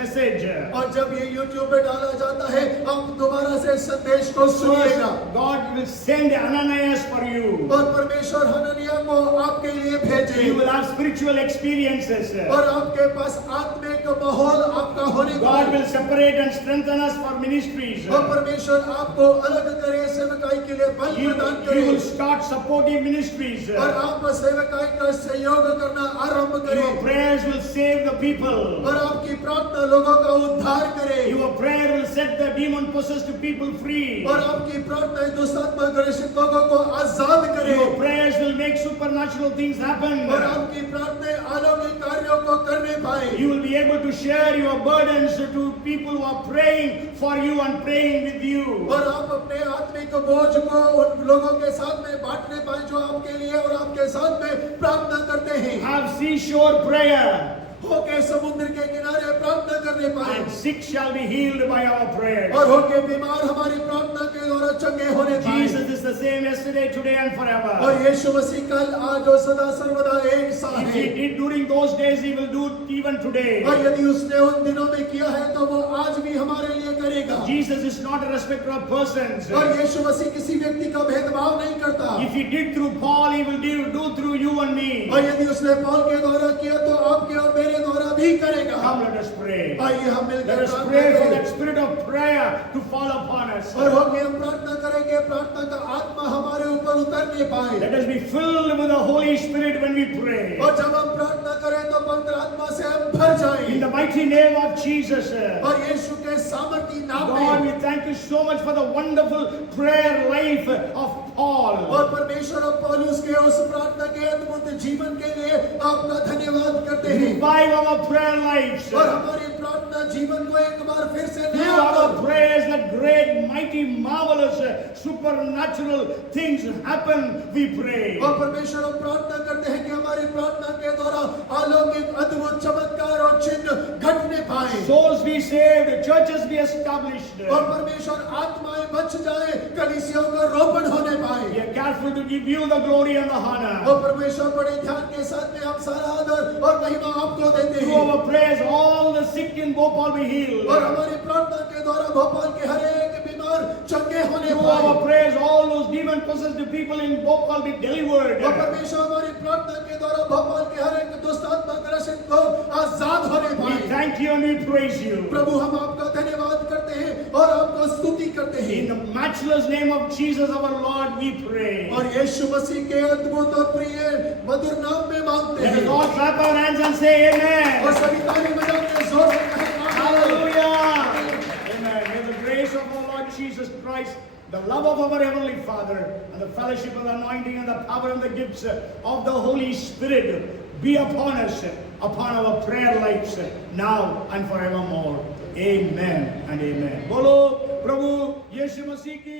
message. और जब ये YouTube पे डाला जाता है, आप दोबारा से संदेश को सुनिएगा। God will send Ananias for you. और परमेश्वर हननिया को आपके लिए भेजे। You will have spiritual experiences. और आपके पास आत्मिक माहौल आपका होने को God will separate and strengthen us for ministries. और परमेश्वर आपको अलग करे, सेवकाई के लिए बल प्रदान You will करे start supporting ministries. और आप सेवकाई का सहयोग करना आरंभ Your करें prayers will save the people. और आपकी प्रार्थना लोगों का उद्धार करे Your prayer will set the demon possessed people free. और आपकी प्रार्थना दुष्ट आत्मा ग्रसित लोगों को आजाद करे Your prayers will make supernatural things happen. और आपकी प्रार्थना अलौकिक कार्यों को करने पाए। You will be able to share your burdens to people who are praying for you and praying with you. और आप अपने आत्मिक बोझ को उन लोगों के साथ में बांटने पाए जो आपके लिए और आपके साथ में प्रार्थना करते हैं। Have seashore prayer. होके समुद्र के किनारे प्रार्थना करने पाए And sick shall be healed by our prayers. और होके बीमार हमारी प्रार्थना के द्वारा चंगे होने पाए। Jesus is the same yesterday, today and forever. और यीशु मसीह कल आज और सदा सर्वदा एक सा If है। he did during those days, he will do it even today. और यदि उसने उन दिनों में किया है तो वो आज भी हमारे लिए करेगा। Jesus is not a respecter of persons. और यीशु मसीह किसी व्यक्ति का भेदभाव नहीं करता। If he did through Paul, he will do through you and me. और यदि उसने पौल के द्वारा किया तो आपके और मेरे द्वारा भी नहीं करेगा। Come, let us pray. आइए हम मिलकर Let us प्रार्थना pray for करें। that spirit of prayer to fall upon us. और होके हम प्रार्थना करेंगे, प्रार्थना का आत्मा हमारे ऊपर उतरने पाए। Let us be filled with the Holy Spirit when we pray. और जब हम प्रार्थना करें तो पवित्र आत्मा से हम भर जाएं। In the mighty name of Jesus. और यीशु के सामर्थी नाम God, में। we thank you so much for the wonderful prayer life of Paul. और परमेश्वर और पौलुस के उस प्रार्थना के अद्भुत जीवन के लिए आपका धन्यवाद करते हैं। Revive our prayer lives. और हमारी प्रार्थना जीवन को एक बार फिर से Through नया our कर। prayers, let great, mighty, marvelous, supernatural things happen, we pray. और परमेश्वर हम प्रार्थना करते हैं कि हमारी प्रार्थना के द्वारा अलौकिक अद्भुत चमत्कार और चिन्ह घटने पाए। Souls be saved, churches be established. और परमेश्वर आत्माएं बच जाए, कलीसियाओं का रोपण होने पाए। We are careful to give you the glory and the honor. और परमेश्वर बड़े ध्यान के साथ में हम सारा आदर और महिमा आपको देते Through हैं। our prayers, all the sick in Bhopal be healed. और हमारी प्रार्थना के द्वारा भोपाल के हर एक बीमार चंगे होने Through पाए। our prayers, all those demon-possessed people in Bhopal be delivered. और परमेश्वर हमारी प्रार्थना के द्वारा भोपाल के हर एक दुष्ट आत्मा ग्रसित लोग आजाद होने We पाए। thank you and we praise you. प्रभु हम आपका धन्यवाद करते हैं और आपको स्तुति करते हैं। In the matchless name of Jesus our Lord, we pray. और यीशु मसीह के अद्भुत और प्रिय मधुर नाम में मांगते Let us हैं। all clap our hands and say amen. और सभी ताली बजा के जोर से कहें Hallelujah. Amen. May the grace of our Lord Jesus Christ, the love of our Heavenly Father, and the fellowship of the anointing and the power and the gifts of the Holy Spirit be upon us, upon our prayer lives, now and forevermore. Amen and amen. Bolo Prabhu Yeshu Masih ki